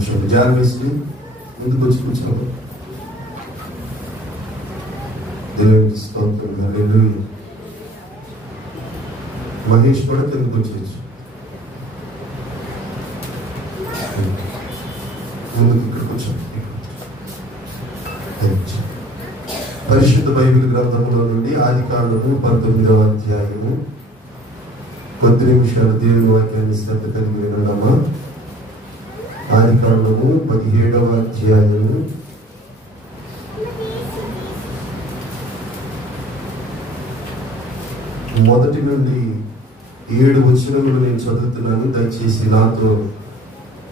కూర్చోండి. జాన్వేసి ముందుకు వచ్చి కూర్చోండి. దేవునికి స్తోత్రం. హల్లెలూయా. మహేష్ కూడా కిందకు వచ్చేసి ముందుకు ఇక్కడ కూర్చోండి. పరిశుద్ధ బైబిల్ గ్రంథంలో నుండి ఆదికాండము 19వ అధ్యాయము కొద్ది నిమిషాలు దేవుని వాక్యాన్ని శ్రద్ధ కలిగి వినడమా. ఆదికాండము 17వ అధ్యాయము మొదటి నుండి 7 వచనములు నేను చదువుతున్నాను. దయచేసి నాతో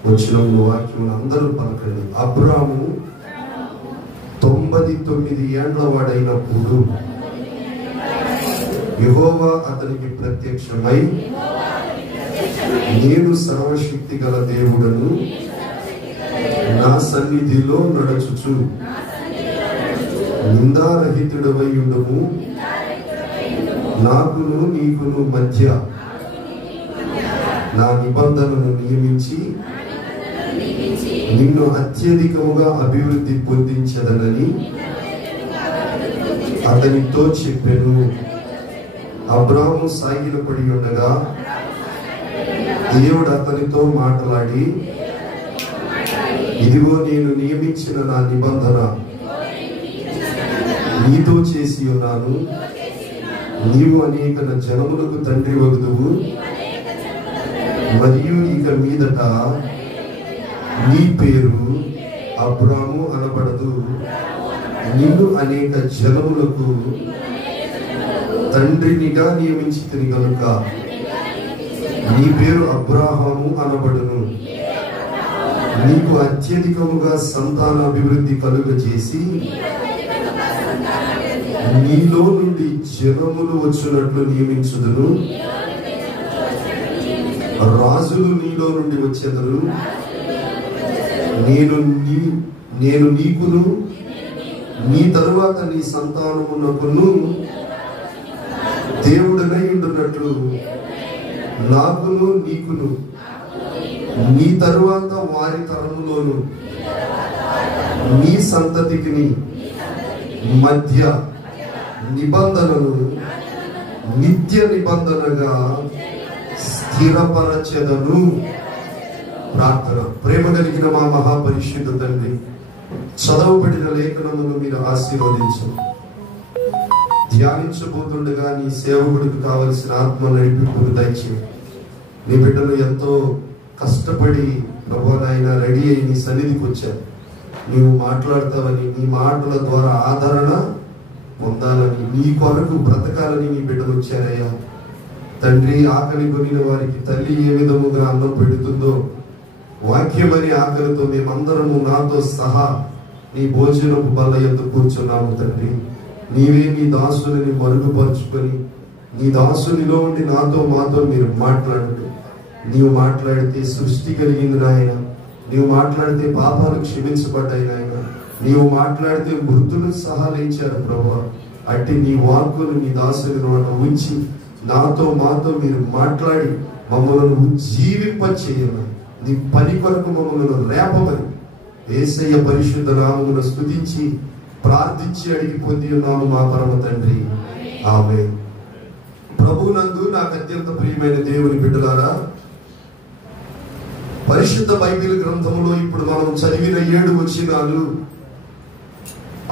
వచనములు వాక్యములు అందరూ పలకండి. అబ్రాము 99 ఏండ్ల వాడైనప్పుడు యెహోవా అతనికి ప్రత్యక్షమై, నేను సర్వశక్తి గల దేవుడను, నా సన్నిధిలో నడుచుచు నిందారహితుడవై ఉండము, నాకును నీకును మధ్య నా నిబంధనను నియమించి నిన్ను అత్యధికముగా అభివృద్ధి పొందించదనని అతనితో చెప్పెను. అబ్రాము సాగిలపడి ఉండగా దేవుడు అతనితో మాట్లాడి, ఇదిగో నేను నియమించిన నా నిబంధన నీతో చేసి ఉన్నాను. నీవు అనేక జనములకు తండ్రి వగుదువు, మరియు ఇక మీదట నీ పేరు అబ్రాము అనబడదు. నిన్ను అనేక జనములకు తండ్రినిగా నియమించితిని గనుక నీ పేరు అబ్రాహాము అనబడును. నీకు అత్యధికముగా సంతాన అభివృద్ధి కలుగజేసి నీలో నుండి జనములు వచ్చినట్లు నియమించుదును. రాజులు నీలో నుండి వచ్చెదరు. నేను నీకును నీ తరువాత నీ సంతానమునకును దేవుడనై ఉండునట్లు నాకును నీకును నీ తరువాత వారి తరములోను నీ సంతతికి మధ్య నిబంధనను నిత్య నిబంధనగా స్థిరపరచెదను. ప్రార్థన. ప్రేమ కలిగిన మా మహాపరిశుద్ధ తండ్రి, చదవబడిన లేఖనమును మీరు ఆశీర్వదించు. ధ్యానించబోతుండగా నీ సేవకుడికి కావలసిన ఆత్మ నడిపింపును దయచేయి. నీ బిడ్డలు ఎంతో కష్టపడి ప్రభువైనా రెడీ అయి నీ సన్నిధికి వచ్చారు. నీవు మాట్లాడతావని, నీ మాటల ద్వారా ఆదరణ పొందాలని, నీ కొరకు బ్రతకాలని నీ బిడ్డలు వచ్చారయ్యా తండ్రి. ఆకలి కొనిన వారికి తల్లి ఏ విధముగా అన్నం పెడుతుందో, వాక్యమని ఆకలితో మేమందరము నాతో సహా నీ భోజనపు బల్ల యందు కూర్చున్నాము తండ్రి. నీవే నీ దాసుని మరుగుపరుచుకొని నీ దాసునిలో ఉండి నాతో మాతో మీరు మాట్లాడండి. నీవు మాట్లాడితే సృష్టి కలిగింది నాయన. నీవు మాట్లాడితే పాపాలు క్షమించబడ్డాయి నాయన. నీవు మాట్లాడితే మృతులు సహా లేచారు ప్రభువా. అట్టి నీ వాక్కును నీ దాసుని నోట ఉంచి నాతో మాతో మీరు మాట్లాడి మమ్మలను జీవింప చేయమని, నీ పని కొరకు మమ్మలను రేపమని యేసయ్య పరిశుద్ధ నామమును స్తుతించి ప్రార్థించి అడిగి పొంది ఉన్నాము మా పరమ తండ్రి. ఆమేన్. ప్రభువునందు నాకు అత్యంత ప్రియమైన దేవుని బిడ్డలారా, పరిశుద్ధ బైబిల్ గ్రంథములో ఇప్పుడు మనం చదివిన 7 వచనాలు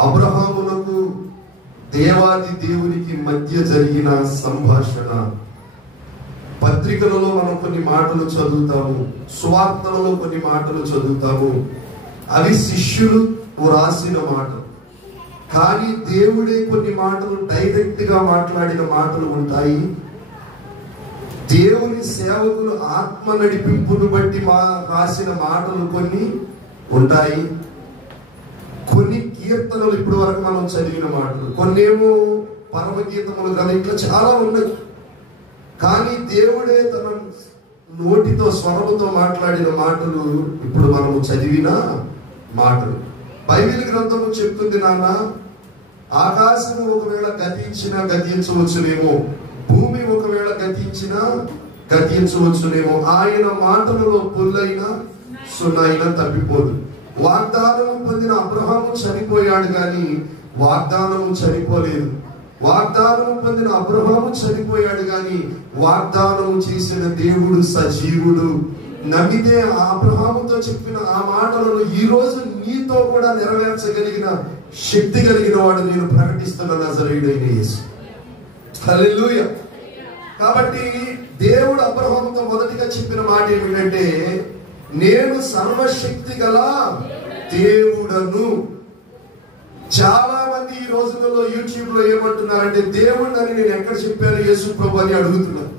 అబ్రహామునకు దేవాది దేవునికి మధ్య జరిగిన సంభాషణ. పత్రికలలో మనం కొన్ని మాటలు చదువుతాము, సువార్తలలో కొన్ని మాటలు చదువుతాము. అవి శిష్యులు రాసిన మాటలు. కానీ దేవుడే కొన్ని మాటలు డైరెక్ట్ గా మాట్లాడిన మాటలు ఉంటాయి. దేవుని సేవకులు ఆత్మ నడిపింపును బట్టి రాసిన మాటలు కొన్ని ఉంటాయి. కొన్ని కీర్తనలు ఇప్పటి వరకు మనం చదివిన మాటలు, కొన్నేమో పరమగీతములు కదా, ఇట్లా చాలా ఉన్నాయి. కానీ దేవుడే తన నోటితో స్వరముతో మాట్లాడిన మాటలు ఇప్పుడు మనము చదివిన మాటలు. బైబిల్ గ్రంథము చెప్తుంది నాన్న, ఆకాశము ఒకవేళ గతించినా గతించవచ్చునేమో, భూమి ఒకవేళ గతించినా గతించవచ్చునేమో, ఆయన మాటలలో పొల్లైనా సున్నా అయినా తప్పిపోదు. వాగ్దానము పొందిన అబ్రహాము చనిపోయాడు కానీ వాగ్దానము చనిపోలేదు. వాగ్దానము పొందిన అబ్రహాము చనిపోయాడు కానీ వాగ్దానము చేసిన దేవుడు సజీవుడు. నమ్మితే ఆ అబ్రహాముతో చెప్పిన ఆ మాటలను ఈ రోజు నీతో కూడా నెరవేర్చగలిగిన శక్తి కలిగిన వాడు నేను ప్రకటిస్తున్న నజరేయుడైన యేసు. హల్లెలూయా. కాబట్టి దేవుడు అబ్రహాముతో మొదటిగా చెప్పిన మాట ఏమిటంటే, నేను సర్వశక్తి గల దేవుడను. చాలా మంది ఈ రోజులలో యూట్యూబ్ లో ఏమంటున్నారంటే, దేవుడు అని నేను ఎక్కడ చెప్పాను యేసు ప్రభు అని అడుగుతున్నారు.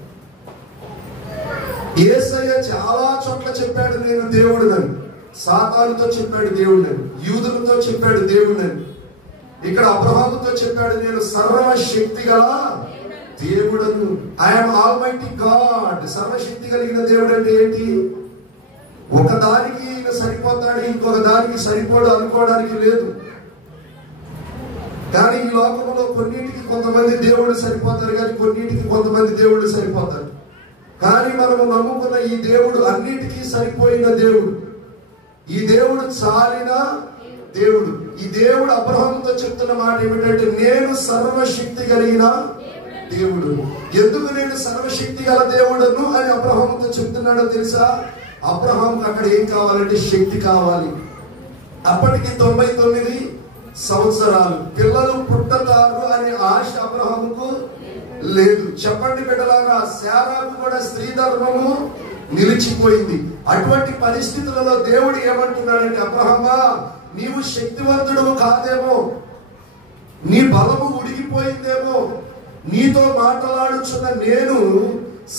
యేసయ్య చాలా చోట్ల చెప్పాడు నేను దేవుడినని. సాతానుతో చెప్పాడు దేవుడినని, యూదులతో చెప్పాడు దేవుడినని. ఇక్కడ అబ్రహాముతో చెప్పాడు నేను సర్వశక్తి గల దేవుడను. I'm almighty God. సర్వశక్తి కలిగిన దేవుడు అంటే ఏంటి? ఒకదానికి ఈయన సరిపోతాడు, ఇంకొక దానికి సరిపోడు అనుకోవడానికి లేదు. కానీ ఈ లోకంలో కొన్నిటికి కొంతమంది దేవుళ్ళు సరిపోతారు, కానీ కొన్నిటికి కొంతమంది దేవుళ్ళు సరిపోతారు. కానీ మనము నమ్ముకున్న ఈ దేవుడు అన్నిటికీ సరిపోయిన దేవుడు. ఈ దేవుడు చాలిన దేవుడు. ఈ దేవుడు అబ్రహాముతో చెప్తున్న మాట ఏమిటంటే, నేను సర్వశక్తి కలిగిన దేవుడు. ఎందుకు నేను సర్వశక్తి గల దేవుడును అని అబ్రహాముతో చెప్తున్నాడో తెలుసా? అబ్రహాముకు అక్కడ ఏం కావాలంటే శక్తి కావాలి. అప్పటికి 99 సంవత్సరాలు. పిల్లలు పుట్టతారు అనే ఆశ అబ్రహాముకు లేదు. చెప్పండి బిడ్డలారా, శారాకు కూడా స్త్రీ ధర్మము నిలిచిపోయింది. అటువంటి పరిస్థితులలో దేవుడు ఏమంటున్నాడంటే, అబ్రహమా నీవు శక్తివంతుడు కాదేమో, నీ బలము ఉడిగిపోయిందేమో, నీతో మాట్లాడుచున్న నేను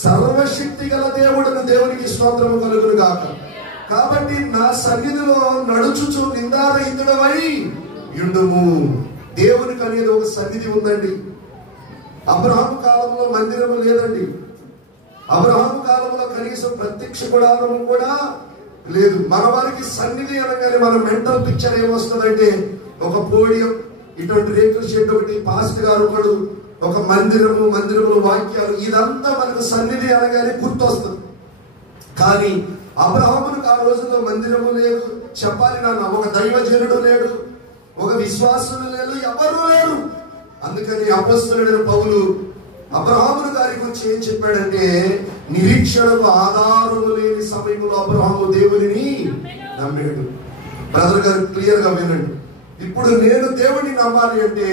సర్వశక్తి గల దేవుడును. దేవునికి స్తోత్రము కలుగును గాక. కాబట్టి నా సన్నిధిలో నడుచుచు నిందారహితుడవై యుండుము. దేవునికి అనేది ఒక సన్నిధి ఉందండి. అబ్రహాము కాలంలో మందిరము లేదండి. అబ్రహాము కాలంలో కనీసం ప్రత్యక్ష గుడారము కూడా లేదు. మన వారికి సన్నిధి అనగానే మన మెంటల్ పిక్చర్ ఏమొస్తుందంటే, ఒక పోడియం, ఇటువంటి రేకుల షెడ్ ఒకటి, పాస్టర్ గారు ఒకడు, ఒక మందిరములో వాక్యాలు, ఇదంతా మనకు సన్నిధి అనగానే గుర్తొస్తుంది. కానీ అబ్రహామునికి ఆ రోజుల్లో మందిరము లేదు. చెప్పాలి నాన్న, ఒక దైవజనుడు లేడు, ఒక విశ్వాసులు లేదు, ఎవరు లేరు. అందుకని అపొస్తలుడైన పౌలు అబ్రహాము గారి గురించి ఏం చెప్పాడంటే, నిరీక్షణకు ఆధారము లేని సమయంలో అబ్రహాము దేవునిని నమ్మాడు. బ్రదర్ గారు క్లియర్ గా వినండి. ఇప్పుడు నేను దేవుడిని నమ్మాలి అంటే,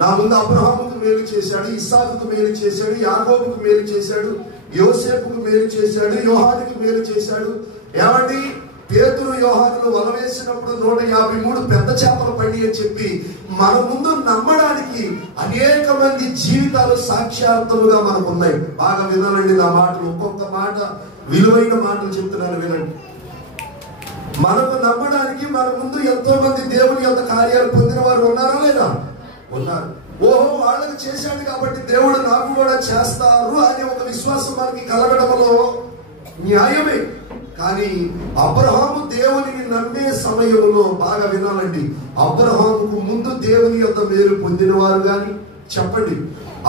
నా ముందు అబ్రహాముకు మేలు చేశాడు, ఇస్సాకుకు మేలు చేశాడు, యాకోబుకు మేలు చేశాడు, యోసేపుకు మేలు చేశాడు, యోహానుకు మేలు చేశాడు. ఏమండి, పేతురు యోహానులు వల వేసినప్పుడు 153 పెద్ద చేపలు పడి అని చెప్పి మన ముందు నమ్మడానికి అనేక మంది జీవితాలు సాక్ష్యార్థముగా మనకు ఉన్నాయి. బాగా వినాలండి నా మాటలు, ఒక్కొక్క మాట విలువైన మాటలు చెప్తున్నాను వినండి. మనకు నమ్మడానికి మన ముందు ఎంతో మంది దేవుని యొక్క కార్యాలు పొందిన వారు ఉన్నారా లేదా? ఉన్నారు. ఓహో, వాళ్ళకి చేశాడు కాబట్టి దేవుడు నాకు కూడా చేస్తారు అనే ఒక విశ్వాసం మనకి కలగడంలో న్యాయమే. కానీ అబ్రహాము దేవునిని నమ్మే సమయంలో బాగా వినాలండి, అబ్రహాముకు ముందు దేవుని యొక్క మేలు పొందిన వారు కానీ, చెప్పండి,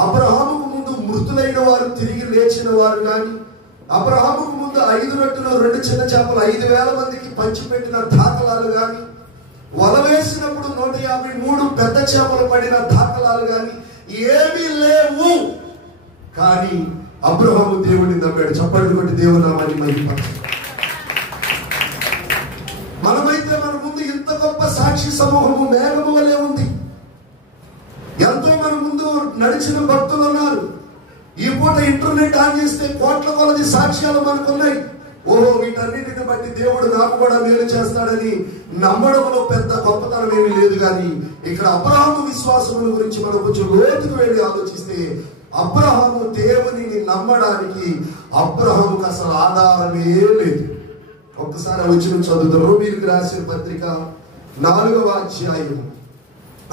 అబ్రహాముకు ముందు మృతులైన వారు తిరిగి లేచిన వారు కానీ, అబ్రహాముకు ముందు 5 రొట్టెలు 2 చిన్న చేపలు 5,000 మందికి పంచిపెట్టిన దాఖలాలు కానీ, వల వేసినప్పుడు 153 పెద్ద చేపలు పడిన దాఖలాలు కానీ ఏమీ లేవు. కానీ అబ్రహాము దేవుడిని నమ్మాడు. చెప్పండి కొట్టి దేవుని నామాన్ని మహిమపరచండి. మనమైతే మన ముందు ఇంత గొప్ప సాక్షి సమూహము మేఘము వలె ఉంది. ఎంతో మన ముందు నడిచిన భక్తులు ఉన్నారు. ఈ పూట ఇంటర్నెట్ ఆన్ చేస్తే కోట్ల కొలది సాక్ష్యాలు మనకున్నాయి. ఓహో, వీటన్నిటిని బట్టి దేవుడు నాకు కూడా మేలు చేస్తాడని నమ్మడంలో పెద్ద గొప్పతనం ఏమీ లేదు. కానీ ఇక్కడ అబ్రహాము విశ్వాసముల గురించి మనం కొంచెం లోతుకు వెళ్ళి ఆలోచిస్తే, అబ్రహాము దేవునిని నమ్మడానికి అబ్రహాముకు అసలు ఆధారమే లేదు. ఒక్కసారి వచ్చిన చదువుతాం. రోమీయులకు రాసిన పత్రిక 4వ అధ్యాయం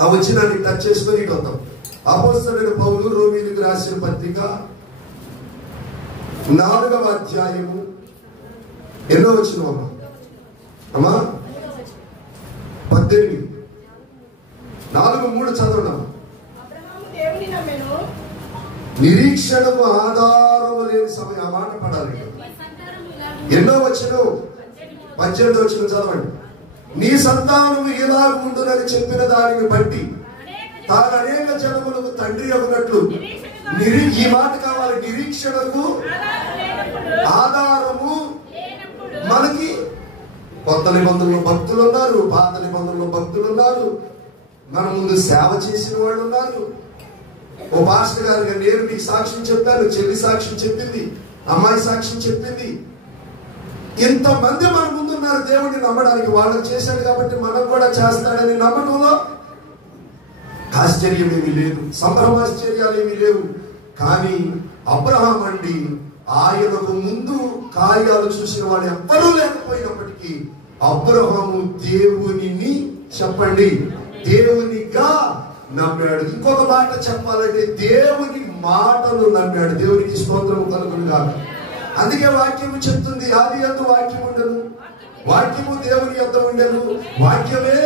ఆ వచనాన్ని టచ్ చేసుకొని ఇటు వద్దాం. అపోస్తలుడైన పౌలు రోమీయులకు రాసిన పత్రిక 4వ అధ్యాయము ఎన్నో వచనం అమ్మా? 18. 4:3 చదవడం. నిరీక్షణకు ఆధారము లేని సమయం. ఆ మాట పడాలి. ఎన్నో వచనం? 18 వచనం చదవండి. నీ సంతానము ఇలాగ ఉండునని చెప్పిన దానిని బట్టి తాను అనేక జనములకు తండ్రి అవునట్లు ఈ మాట కావాలి. నిరీక్షణకు ఆధారము మనకి కొత్త నిబంధనలో భక్తులు ఉన్నారు, పాత నిబంధనలో భక్తులు ఉన్నారు, మన ముందు సేవ చేసిన వాళ్ళు ఉన్నారు. ఓ పాస్టర్ గారు నేను మీకు సాక్ష్యం చెప్పాను, చెల్లి సాక్ష్యం చెప్పింది, అమ్మాయి సాక్ష్యం చెప్పింది. ఇంతమంది మన ముందు ఉన్నారు దేవుడిని నమ్మడానికి. వాళ్ళకి చేశాడు కాబట్టి మనం కూడా చేస్తాడని నమ్మకంలో ఆశ్చర్యం ఏమీ లేదు, సంభ్రమాశ్చర్యాలు ఏమీ లేవు. కానీ అబ్రహాం అండి ఆయనకు ముందు కార్యాలు చూసిన వాడు ఎవ్వరూ లేకపోయినప్పటికీ అబ్రహాము దేవునిని చెప్పండి దేవునిగా నమ్మాడు. ఇంకొక మాట చెప్పాలంటే దేవుని మాటలు నమ్మాడు. దేవునికి స్తోత్రం కలుగునుగాక. అందుకే వాక్యము చెప్తుంది, ఆది యందు వాక్యం ఉండను, వాక్యము దేవుని యొద్ద ఉండను, వాక్యమే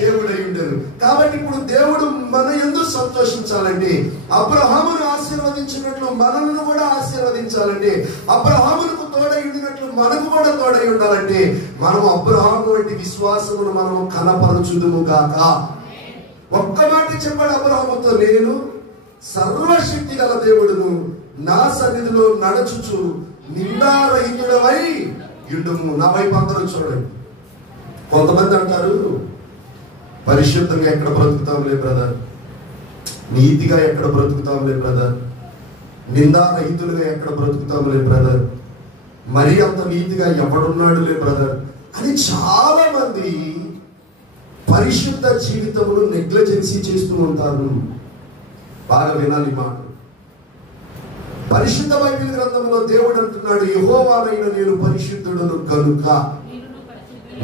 దేవుడై ఉండను. కాబట్టి ఇప్పుడు దేవుడు మన యందు సంతోషించాలండి. అబ్రహామును ఆశీర్వదించినట్లు మనల్ని కూడా ఆశీర్వదించాలండి. అబ్రహామునకు తోడై ఉండినట్లు మనకు కూడా తోడై ఉండాలంటే మనం అబ్రహాము వంటి విశ్వాసమును మనం కనపరచుదుము గాక. ఒక్క మాట చెప్పాడు అబ్రహాముతో, నేను సర్వశక్తి గల దేవుడును, నా సన్నిధిలో నడుచుచు నిందారహితుడవై యుండుము. నా వైపు అందరూ చూడండి. కొంతమంది అంటారు పరిశుద్ధంగా ఎక్కడ బ్రతుకుతాంలే బ్రదర్, నీతిగా ఎక్కడ బ్రతుకుతాంలే బ్రదర్, నిందారహితులుగా ఎక్కడ బ్రతుకుతాంలే బ్రదర్, మరీ అంత నీతిగా ఎవడున్నాడులే బ్రదర్ అని చాలా మంది పరిశుద్ధ జీవితమును నెగ్లెజెన్సీ చేస్తూ ఉంటారు. బాగా వినాలి మాట. పరిశుద్ధ బైబిల్ గ్రంథంలో దేవుడు అంటున్నాడు, యెహోవానైన నేను పరిశుద్ధుడును కనుక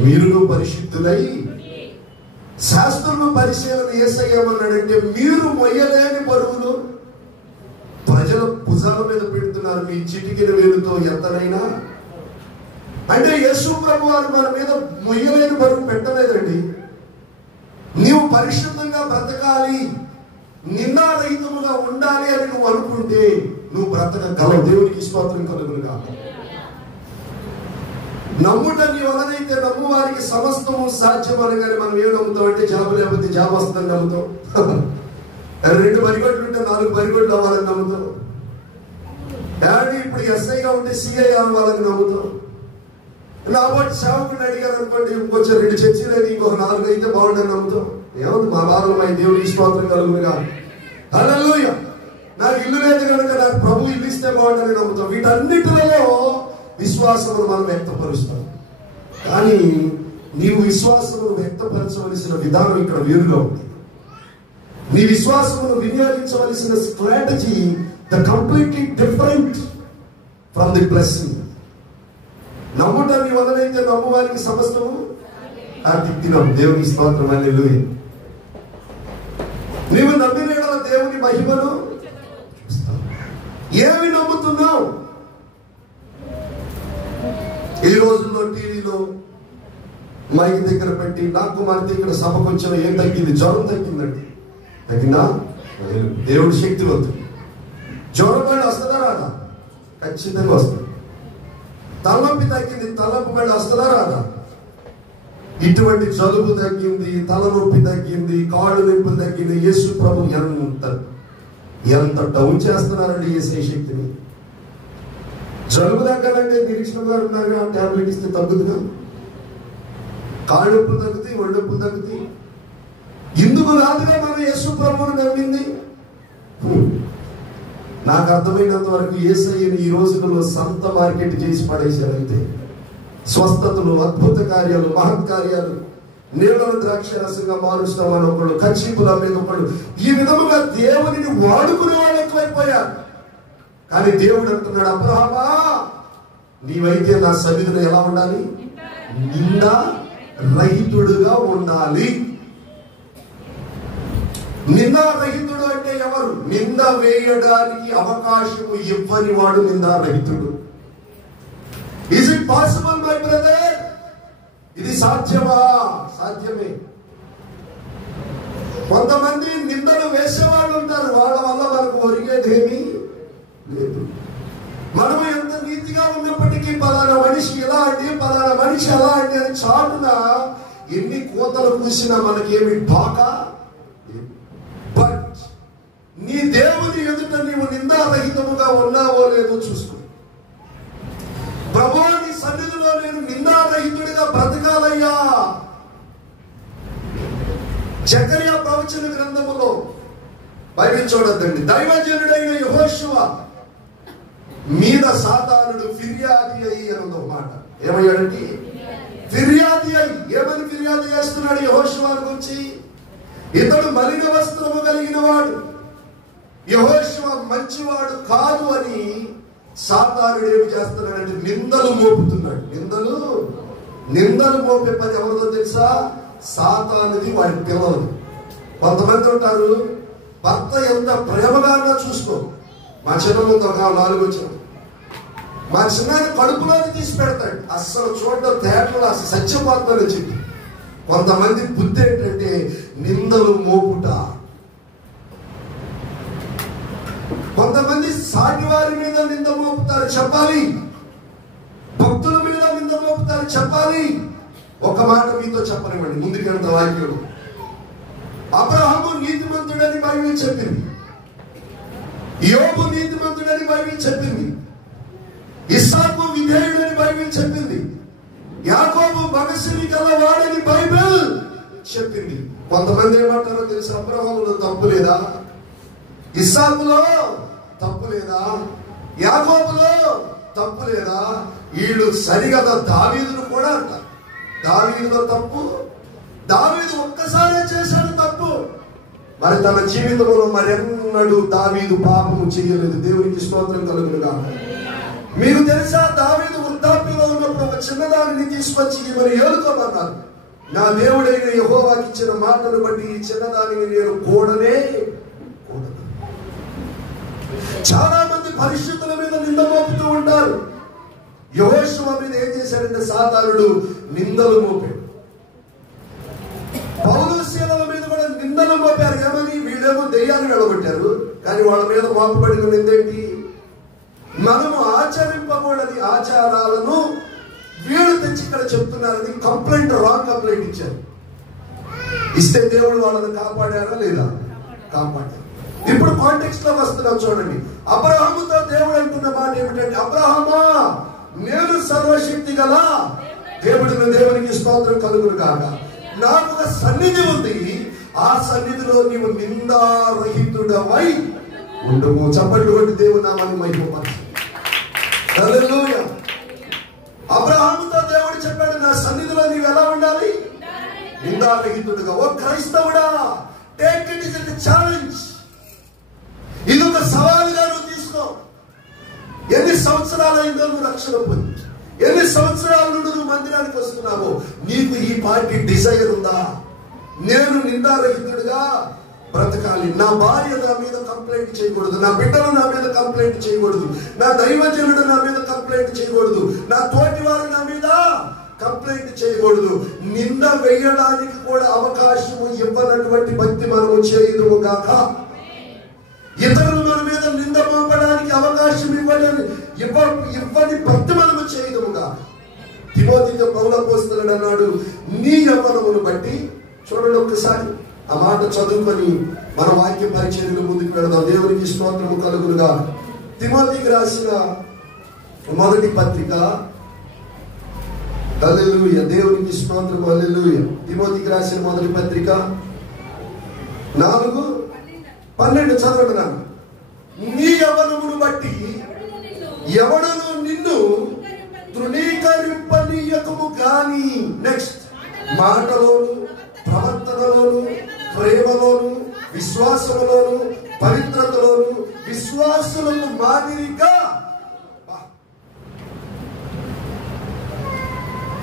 మీరును పరిశుద్ధులై. శాస్త్రులను పరిశీలన ఏమన్నాడంటే, మీరు మొయ్యలేని బరువులు ప్రజల భుజాల మీద పెడుతున్నారు మీ చిటికిన వేలుతో ఎంతనైనా. అంటే యేసు ప్రభు వారు మన మీద మొయ్యలేని బరువు పెట్టలేదండి. నీవు పరిశుద్ధంగా బ్రతకాలి, నిందారహితముగా ఉండాలి అని నువ్వు అనుకుంటే నువ్వు బ్రతకగలవు. దేవునికి స్తోత్రం కలుగునుగాక. నమ్ముట నీ వలనైతే నమ్ము వారికి సమస్తము సాధ్యం అనగానే మనం ఏం నమ్ముతాం అంటే జాబ్ లేకపోతే జాబ్ వస్తుందని నమ్ముతాం. 2 బరిగొడ్లు ఉంటే 4 బరిగొడ్లు అవ్వాలని నమ్ముతాం. డాడీ ఇప్పుడు ఎస్ఐగా ఉంటే సిఐ అవ్వాలని నమ్ముతాం. కాబట్టి సేవకుని అడిగారు అనుకోండి, కొంచెం 2 చర్చలు అయితే ఇంకొక 4 అయితే బాగుండని నమ్ముతాం. ఏముంది మా బాధలమై దేవునికి స్తోత్రం కలుగునుగాక. హల్లెలూయా. నాకు ఇల్లు లేదు కనుక నాకు ప్రభు ఇల్లు ఇస్తే బాగుండని నమ్ముతాం. వీటన్నిటిలో విశ్వాసమును మనం వ్యక్తపరుస్తాం. కానీ నీవు విశ్వాసమును వ్యక్తపరచవలసిన విధానం ఇక్కడ వేరుగా ఉంది. నీ విశ్వాసమును వినియోగించవలసిన strategy the completely different from the blessing. నమ్ముట నీ వలనైతే నమ్ము వారికి సమస్తము తినం. దేవుని స్తోత్రం హల్లెలూయా. నీవు నమ్మిన యెడల దేవుని మహిమను ఏమి నమ్ముతున్నావు? ఈ రోజుల్లో టీవీలో మైక్ దగ్గర పెట్టి నా కుమార్తె ఇక్కడ సభకు వచ్చిన ఏం తగ్గింది? జ్వరం తగ్గిందండి. తగ్గిందా? దేవుడి శక్తి వస్తుంది. జ్వరం మళ్ళీ వస్తుందా రాదా? ఖచ్చితంగా వస్తుంది. తలనొప్పి తగ్గింది, తలనొప్పి మళ్ళీ వస్తుందా రాదా? ఇటువంటి జలుబు తగ్గింది, తలనొప్పి తగ్గింది, కాళ్ళు నొప్పులు తగ్గింది. యేసు ప్రభు ఎంత డౌన్ చేస్తున్నారండి యేసే శక్తిని. జలుబు తగ్గాలంటే నిరీక్షణ గారు ఉన్నారుగా, టాబ్లెట్ ఇస్తే తగ్గుతుందా? కాళ్ళు నొప్పులు తగ్గుతాయి, ఒళ్ళు నొప్పులు తగ్గుతాయి. ఇందుకు రాదుగా మనం యేసు ప్రభువును నమ్మింది. నాకు అర్థమైనంత వరకు యేసయ్యని ఈ రోజులలో సంత మార్కెట్ చేసి పడేశారంతే. స్వస్థతలు, అద్భుత కార్యాలు, మహత్ కార్యాలు, నీళ్ళను ద్రాక్షరసంగా మారుస్తామని ఒకళ్ళు, కచ్చిపుల మీద ఒకళ్ళు, ఈ విధముగా దేవునిని వాడుకునే వాళ్ళు ఎక్కువైపోయారు. కానీ దేవుడు అంటున్నాడు, అబ్రహామా నీవైతే నా సన్నిధిలో ఎలా ఉండాలి? నిందా రహితుడుగా ఉండాలి. నిందారహితుడు అంటే ఎవరు? నింద వేయడానికి అవకాశం ఇవ్వని వాడు నిందారహితుడు. Is it possible my brother? ఇది సాధ్యమా? సాధ్యమే. కొంతమంది నిందలు వేసేవాళ్ళు ఉంటారు, వాళ్ళ వల్ల మనకు ఒరిగేదేమీ లేదు. మనం ఎంత నీతిగా ఉన్నప్పటికీ పలానా మనిషి ఇలా అంటే, పలానా మనిషి మనిషి ఎలా అంటే చాటున ఎన్ని కోతలు కూసినా మనకేమి ఢోకా. బట్ నీ దేవుని ఎదుట నీవు నిందారహితముగా ఉన్నావో లేదో చూసుకో. ప్రభువా నీ సన్నిధిలో నేను నిందారహితుడిగా బ్రతకాలయ్యా. జకర్యా ప్రవచన గ్రంథములో బైబిల్ చూడొద్దండి, దైవజనుడైన యెహోషువ మీద సాతానుడు ఫిర్యాది అయ్యి అని ఒక మాట. ఏమయ్యాడండి? ఫిర్యాది అయ్యి. ఏమని ఫిర్యాదు చేస్తున్నాడు యెహోషువ గురించి? ఇతడు మలిన వస్త్రము కలిగిన వాడు, యెహోషువ మంచివాడు కాదు అని సాతానుడు ఏమి చేస్తున్నాడంటే నిందలు మోపుతున్నాడు. నిందలు మోపే పని ఎవరిదో తెలుసా? సాతానుది, వాడి పిల్లలు. కొంతమంది ఉంటారు, భర్త ఎంత ప్రేమగా చూసుకో, మా చిన్నతో 4 వచ్చిన మా చిన్నాన్ని కడుపులోకి తీసి పెడతాడు, అస్సలు చూడడం తేటలో అసలు సత్యపాత్రని చెప్పి. కొంతమంది బుద్ధి ఏంటంటే నిందలు మోపుట. కొంతమంది సాటి వారి మీద నింద మోపుతారు, చెప్పాలి. భక్తుల మీద నింద మోపుతారు, చెప్పాలి. ఒక మాట మీతో చెప్పనివ్వండి, ముందుకెళ్తా వాక్యం. అబ్రహాము నీతిమంతుడని బైబిల్ చెప్పింది, యోబు నీతిమంతుడని బైబిల్ చెప్పింది, ఇస్సాకు విధేయుడని బైబిల్ చెప్పింది, యాకోబు భగసిరి గల వాడని బైబిల్ చెప్పింది. కొంతమంది ఏమంటారో తెలుసు, అబ్రహాములో తప్పు లేదా, ఇస్సాకులో తప్పు లేదా, యాకోబులో తప్పు లేదా, వీళ్ళు సరిగదా దావీదును కూడా అంటారు. దావీదులో తప్పు, దావీదు ఒక్కసారే చేశాడు తప్పు, మరి తన జీవితంలో మరెన్నడూ దావీదు పాపము చేయలేదు. దేవునికి స్తోత్రం కలుగునుగా. మీకు తెలుసా, దావీదు వృద్ధాప్యంలో ఉన్నప్పుడు ఒక చిన్నదానిని తీసుకొచ్చి మరి ఏలుకోమన్నారు. నా దేవుడైన యెహోవాకి ఇచ్చిన మాటను బట్టి ఈ చిన్నదానిని నేను కూడనే కూడదు. చాలా మంది పరిస్థితుల మీద నింద మోపుతూ ఉంటారు. యెహోషువ మీద ఏం చేశాడంటే సాతానుడు నిందలు మోపాడు. పౌలు శీలల మీద కూడా నిందలు మోపారు. ఏమని? వీళ్ళేమో దెయ్యాన్ని వెళ్ళగొట్టారు, కానీ వాళ్ళ మీద మోపబడిన నిందేంటి? మనము ఆచరింపకూడని ఆచారాలను వీళ్ళు తెచ్చి ఇక్కడ చెప్తున్నారని కంప్లైంట్, రాంగ్ కంప్లైంట్ ఇచ్చారు. ఇస్తే దేవుడు వాళ్ళని కాపాడారా లేదా? కాపాడారు. ఇప్పుడు కాంటెక్స్ట్ లోకి వస్తున్నాం చూడండి. అబ్రహాముతో దేవుడు అంటున్న మాట ఏమిటంటే, అబ్రహామా నేను సర్వశక్తి గల దేవుడిని, దేవునికి స్తోత్రం కలుగును కాక, నాకు ఒక సన్నిధి ఉంది, ఆ సన్నిధిలో నీవు నిందారహితుడవై ఉండము. చప్పట్లు కొట్టి దేవుని నామాన్ని మహిమపరచు. హల్లెలూయా. అబ్రహాముతో దేవుడు చెప్పాడు, నా సన్నిధిలో నీవు ఎలా ఉండాలి? నిందారహితుడుగా. ఓ క్రైస్తవుడా, take it is a challenge. ఇది ఒక సవాలుగా నువ్వు తీసుకో. ఎన్ని సంవత్సరాలైందో నువ్వు రక్షణ పొంది, ఎన్ని సంవత్సరాల నుండి నువ్వు మందిరానికి వస్తున్నావో, నీకు ఈ పార్టీ డిజైర్ ఉందా? నేను నిందారహితుడిగా బ్రతకాలి, నా భార్య నా మీద కంప్లైంట్ చేయకూడదు, నా బిడ్డలు నా మీద కంప్లైంట్ చేయకూడదు, నా దైవజనుడు నా మీద కంప్లైంట్ చేయకూడదు, నా తోటి వారు నా మీద కంప్లైంట్ చేయకూడదు. నింద వేయడానికి కూడా అవకాశము ఇవ్వనటువంటి భక్తి మనము చేయదుము గాక. ఇతరులు మన మీద నింద మోపడానికి అవకాశం ఇవ్వని భక్తి మనము చేయదుముగా. తిమోతితో పౌలు అపోస్తలుడు అన్నాడు, నీ యవ్వనమును బట్టి. చూడండి ఒక్కసారి ఆ మాట చదువుకొని మన వాక్య పరిచర్యలు ముందుకు వెళదాం. దేవునికి స్తోత్రము కలుగునుగా. తిమోతికి రాసిన మొదటి పత్రిక, హల్లెలూయా, దేవునికి స్తోత్రము, హల్లెలూయా. తిమోతికి రాసిన మొదటి పత్రిక 4:12 చదవండి. నీ యవ్వనమును బట్టి ఎవడను నిన్ను తృణీకరింపనీయకము గాని, నెక్స్ట్, మాటలోను, ప్రవర్తనలోను, ప్రేమలోను, విశ్వాసములోను, పవిత్రతలోను విశ్వాసులకు మాదిరిగా.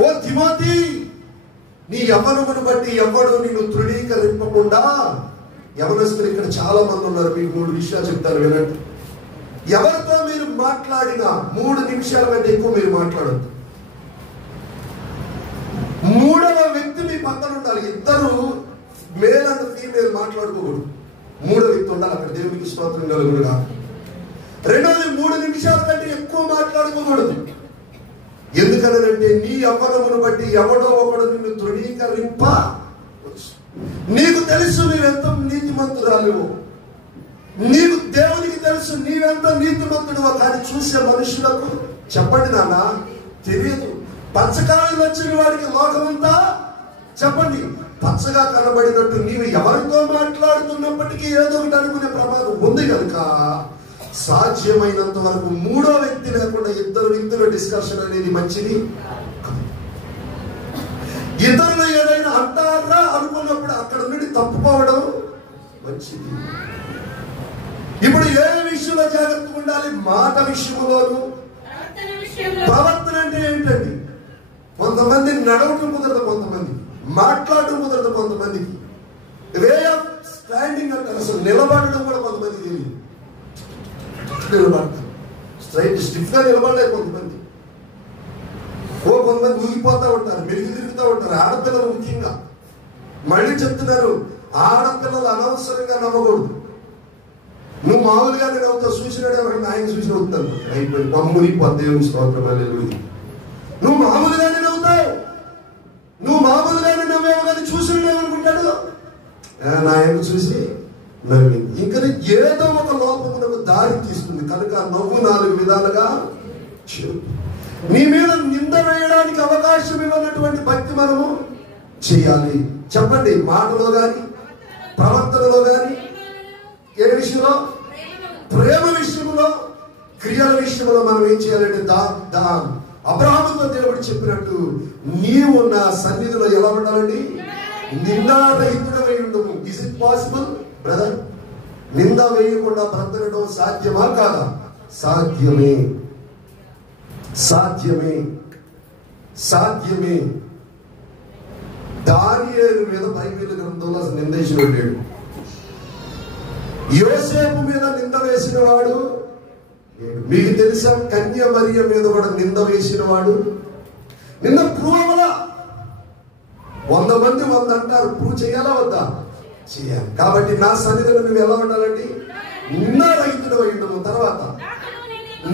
ఓ తిమోతి, నీ యవ్వనమును బట్టి ఎవడు నిన్ను తృణీకరింపకుండా. యవనస్తులు ఇక్కడ చాలా మంది ఉన్నారు, మీకు 3 విషయాలు చెప్తాను వినండి. ఎవరితో మీరు మాట్లాడినా 3 నిమిషాల కంటే ఎక్కువ మీరు మాట్లాడద్దు. 3వ వ్యక్తి మీ పక్కన ఉండాలి. ఇద్దరు మేల్ అండ్ ఫీమేల్ మాట్లాడుకోకూడదు. 3వ వ్యక్తి ఉండాలి అక్కడ. దేవునికి స్తోత్రం కలుగునుగా. 2వది 3 నిమిషాల కంటే ఎక్కువ మాట్లాడుకోకూడదు. ఎందుకనంటే నీ యవ్వనమును బట్టి ఎవడో ఒకడు నిన్ను తృణీకరింప. నీకు తెలుసు నీవెంత నీతిమంతురాలు, నీకు దేవునికి తెలుసు నీవెంత నీతిమంతుడువో, కానీ చూసే మనుషులకు చెప్పండి నాన్న తెలియదు. పచ్చకాయలు వచ్చిన వాడికి లోకమంతా చెప్పండి పచ్చగా కనబడినట్టు నీవు ఎవరితో మాట్లాడుతున్నప్పటికీ ఏదో ఒకటి అనుకునే ప్రమాదం ఉంది కనుక సాధ్యమైనంత వరకు మూడో వ్యక్తి లేకుండా ఇద్దరు వ్యక్తుల డిస్కషన్ అనేది మంచిది. ఇతరులు ఏదైనా అంటారా అనుకున్నప్పుడు అక్కడ నుండి తప్పుకోవడం మంచిది. ఇప్పుడు ఏ విషయంలో జాగ్రత్తగా ఉండాలి? మాట విషయంలోను. ప్రవర్తన అంటే ఏంటండి? కొంతమంది నడవటం కుదరదు, కొంతమంది మాట్లాడటం కుదరదు, కొంతమందికి వే ఆఫ్ స్టాండింగ్ అంటారు, అసలు నిలబడడం కూడా కొంతమందికి తెలియదు. నిలబడతారు స్ట్రైట్ స్టిఫ్ గా నిలబడలేదు కొంతమంది. కొంతమంది ఊగిపోతా ఉంటారు, మెరుగు తిరుగుతూ ఉంటారు. ఆడపిల్లలు ముఖ్యంగా మళ్ళీ చెప్తున్నారు, ఆడపిల్లలు అనవసరంగా నమ్మకూడదు. నువ్వు మామూలుగానే నవ్వుతావు, చూసినాడు ఎవరైనా ఆయన చూసి నవ్వుతాను అయిపోయింది మమ్మల్ని దేవుని స్తోత్రం. నువ్వు మామూలుగానే నవ్వుతావు, నువ్వు మామూలుగానే నవ్వేవు కానీ చూసినాడు ఏమనుకుంటాడు, నా ఆయన చూసి నవ్వింది. ఇంకా ఏదో ఒక లోపమునకు దారి తీస్తుంది కనుక నవ్వు 4 విధాలుగా నీ మీద నింద వేయడానికి అవకాశం ఇవ్వనటువంటి భక్తి మనము చేయాలి. చెప్పండి, మాటలో గాని ప్రవర్తనలో గాని, ఏ విషయంలో? ప్రేమ విషయంలో, క్రియల విషయంలో మనం ఏం చేయాలంటే అబ్రహాముతో దేవుడు చెప్పినట్టు నీవు నా సన్నిధిలో ఎలా ఉండాలండి? నిందారహితుడమై ఉండము. Is it possible brother? నింద వేయకుండా బ్రతకడం సాధ్యమా కాదా? సాధ్యమే, సాధ్యమే, సాధ్యమే. దానియేలు మీద బైబిల్ గ్రంథంలో నిందేసిన లేడు. యోసేపు మీద నింద వేసిన వాడు మీకు తెలుసా? కన్య మరియ మీద కూడా నింద వేసిన వాడు. నింద ప్రూవ్ అవ్వాలా? 100 మంది 100 అంటారు, ప్రూవ్ చేయాలా వద్దా? చేయాలి. కాబట్టి నా సన్నిధిలో నువ్వు ఎలా ఉండాలండి? నిన్న రైతులు ఉండము. తర్వాత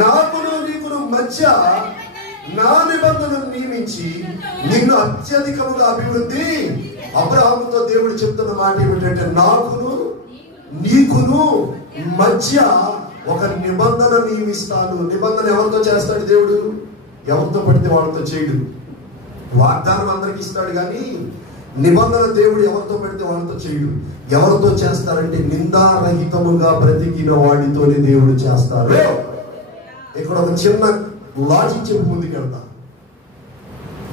నాకును నీకును మధ్య నా నిబంధనను నియమించి నిన్ను అత్యధికముగా అభివృద్ధి. అబ్రహాముతో దేవుడు చెప్తున్న మాట ఏమిటంటే నాకును నీకును మధ్య ఒక నిబంధన నియమిస్తాను. నిబంధన ఎవరితో చేస్తాడు దేవుడు? ఎవరితో పడితే వాళ్ళతో చేయడు. వాగ్దానం అందరికి ఇస్తాడు కానీ నిబంధన దేవుడు ఎవరితో పెడితే వాళ్ళతో చేయడు. ఎవరితో చేస్తారంటే నిందారహితముగా బ్రతికిన వాడితోనే దేవుడు చేస్తారు. ఇక్కడ ఒక చిన్న లాజిక్ చెప్పి ముందుకెళ్తా.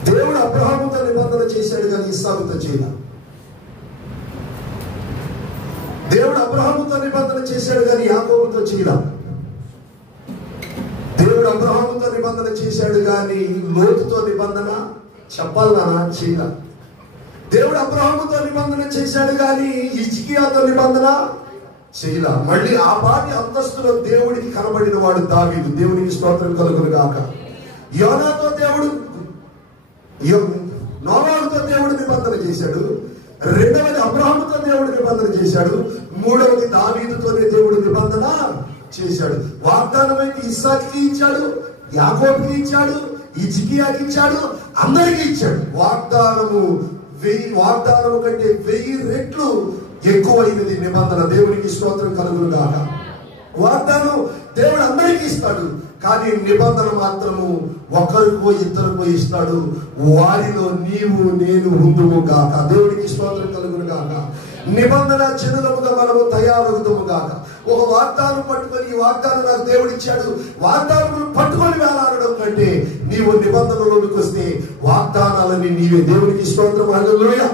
దేవుడు అబ్రహాముతో నిబంధన చేశాడు కానీ ఇస్సాకుతో చేయడా? దేవుడు అబ్రహాముతో నిబంధన చేశాడు కానీ యాకోబుతో చేయడా? దేవుడు అబ్రహాముతో నిబంధన చేశాడు కానీ లోతుతో నిబంధన చెప్పాలనా? చేయడా? దేవుడు అబ్రహాముతో నిబంధన చేశాడు కానీ హిజ్కియాతో నిబంధన చేయలా. మళ్ళీ ఆ పాటి అంతస్తులో దేవుడికి కనబడిన వాడు దావీదు. దేవునికి స్తోత్రం కలుగును గాక. యోనాతో దేవుడు, నోవాహుతో దేవుడు నిబంధన చేశాడు. రెండవది అబ్రహాముతో దేవుడు నిబంధన చేశాడు. మూడవది దావీదుతోనే దేవుడు నిబంధన చేశాడు. వాగ్దానం అయితే ఇస్సాకుకి ఇచ్చాడు, యాకోబుకి ఇచ్చాడు, హిజ్కియాకి ఇచ్చాడు, అందరికీ ఇచ్చాడు. వాగ్దానము కంటే 1000 రెట్లు ఎక్కువైనది నిబంధన. దేవునికి స్తోత్రం కలుగును గాక. వాగ్దానం దేవుడు అందరికీ ఇస్తాడు కానీ నిబంధన మాత్రము ఒకరికో ఇద్దరికో ఇస్తాడు. వారిలో నీవు నేను ఉందుము గాక. దేవునికి స్తోత్రం కలుగును గాక. నిబంధన జనులముగా మనము తయారవుతాము గాక. ఒక వాగ్దానం పట్టుకొని ఈ వాగ్దానం నాకు దేవుడు ఇచ్చాడు, వాగ్దానం పట్టుకొని వేలాడడం కంటే నీవు నిబంధనలోనికి వస్తే వాగ్దానాలని నీవే. దేవునికి స్తోత్రం హల్లెలూయా.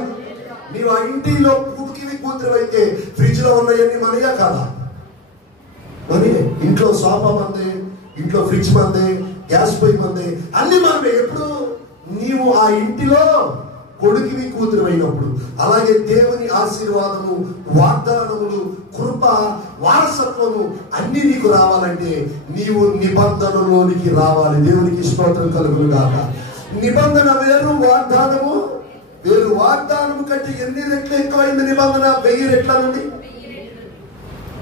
నీవు ఆ ఇంటిలో పుట్టుకివి కూతురు అయితే ఫ్రిడ్జ్ లో ఉన్నాయన్నీ మనయా కాదా? మరి ఇంట్లో సోఫా మందే, ఇంట్లో ఫ్రిడ్జ్ మందే, గ్యాస్ పొయ్యి మందే, అన్ని మనమే. ఎప్పుడు నీవు ఆ ఇంటిలో కొడుకువి కూతురు అయినప్పుడు. అలాగే దేవుని ఆశీర్వాదము, వాగ్దానములు, కృప, వారసత్వము అన్ని నీకు రావాలంటే నీవు నిబంధనలోనికి రావాలి. దేవునికి స్తోత్రం కలుగును గాక. నిబంధన వేరు, వాగ్దానము వేరు. వాగ్దానము కంటే ఎన్ని రెట్లు ఎక్కువైంది నిబంధన? 1000 రెట్ల నుండి.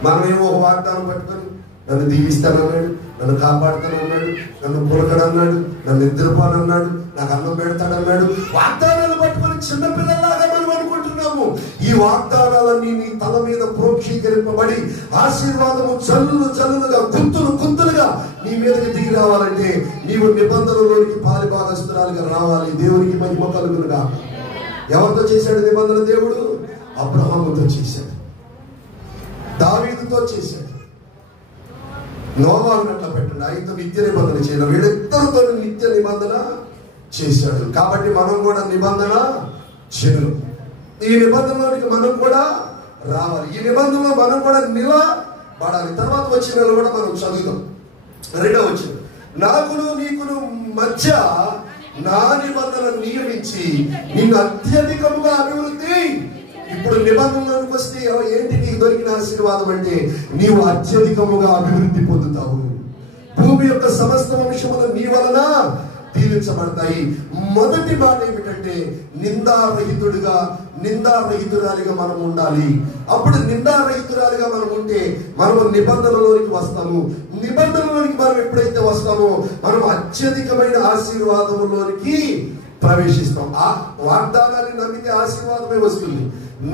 మనమేమో ఒక వాగ్దానం పట్టుకొని నన్ను దీవిస్తానన్నాడు, నన్ను కాపాడుతానన్నాడు, నన్ను పులకడన్నాడు, నన్ను నిద్రపోనన్నాడు, నాకు అన్నం పెడతాడన్నాడు. వాగ్దానాలు పట్టుకొని చిన్నపిల్లలాగా మనం అనుకుంటున్నాము. ఈ వాగ్దానాలన్నీ నీ తల మీద ప్రోక్షీకరింపబడి ఆశీర్వాదము చల్లులుగా గుంతులుగా నీ మీదకి దిగి రావాలంటే నీవు నిబంధనలోనికి పాలిభాగస్తురాలుగా రావాలి. దేవునికి మహిమ కలుగునుగా. ఎవరితో చేశాడు నిబంధన దేవుడు? అబ్రహాముతో చేశాడు, దావీదుతో చేశాడు. నోవాహును అట్లా పెట్టండి, ఆయనతో నిత్య నిబంధన చేయడం, వీళ్ళిద్దరితో నిత్య నిబంధన చేశాడు. కాబట్టి మనం కూడా నిబంధన చెరువు. ఈ నిబంధనలోనికి మనం కూడా రావాలి. ఈ నిబంధనలో మనం కూడా నిలబడాలి. తర్వాత వచ్చిన కూడా మనం చదువుదాం. రెండవ వచ్చిన, నాకును నీకును మధ్య నా నిబంధన నియమించి నిన్ను అత్యధికముగా అభివృద్ధి. ఇప్పుడు నిబంధనలోకి వస్తే ఏంటి నీకు దొరికిన ఆశీర్వాదం అంటే నీవు అత్యధికముగా అభివృద్ధి పొందుతావు. భూమి యొక్క సమస్త వంశములు నీ వలన దీవించబడతాయి. మొదటి మాట ఏమిటంటే నిందారహితురాలిగా మనం ఉండాలి. అప్పుడు నిందారహితురాలిగా మనం ఉంటే మనము నిబంధనలోనికి వస్తాము. నిబంధనలోనికి మనం ఎప్పుడైతే వస్తామో మనం అత్యధికమైన ఆశీర్వాదములోనికి ప్రవేశిస్తాం. ఆ వాగ్దానాన్ని నమ్మితే ఆశీర్వాదమే వస్తుంది.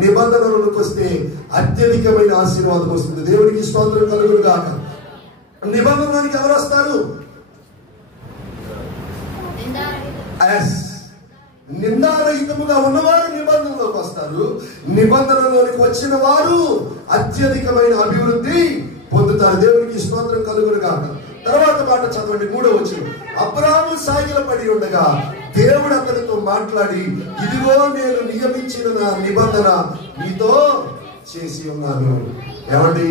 నిబంధనలోకి వస్తే అత్యధికమైన ఆశీర్వాదం వస్తుంది. దేవునికి స్తోత్రం కలుగును గాక. నిబంధనలోనికి ఎవరు వస్తారు? నిందారహితముగా ఉన్నవారు నిబంధనలోకి వస్తారు. నిబంధనలోనికి వచ్చిన వారు అత్యధికమైన అభివృద్ధి పొందుతారు. దేవునికి స్తోత్రం కలుగును గాక. తర్వాత మాట చదవండి, 3వ వచనం. అబ్రాహాము సాగిలపడి ఉండగా దేవుడు అతనితో మాట్లాడి, ఇదిగో నేను నియమించిన నా నిబంధన నీతో చేసి ఉన్నాను. ఏమండి,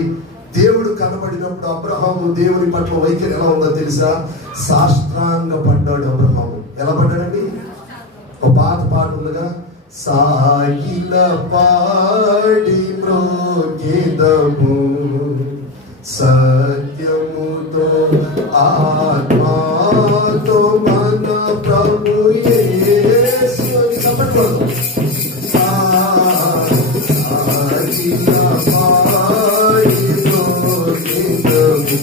దేవుడు కనబడినప్పుడు అబ్రహాము దేవుని పట్ల వైఖరి ఎలా ఉందో తెలుసా? సాష్టాంగ పడ్డాడు అబ్రహాము. ఎలా పడ్డాడండి? ఒక పాట ఉందిగా, సాగిల పాడి మ్రోగేదము సత్యముతో ఆత్మతో మన ప్రభు యేసు. సాగిల పాడి మ్రోగేదము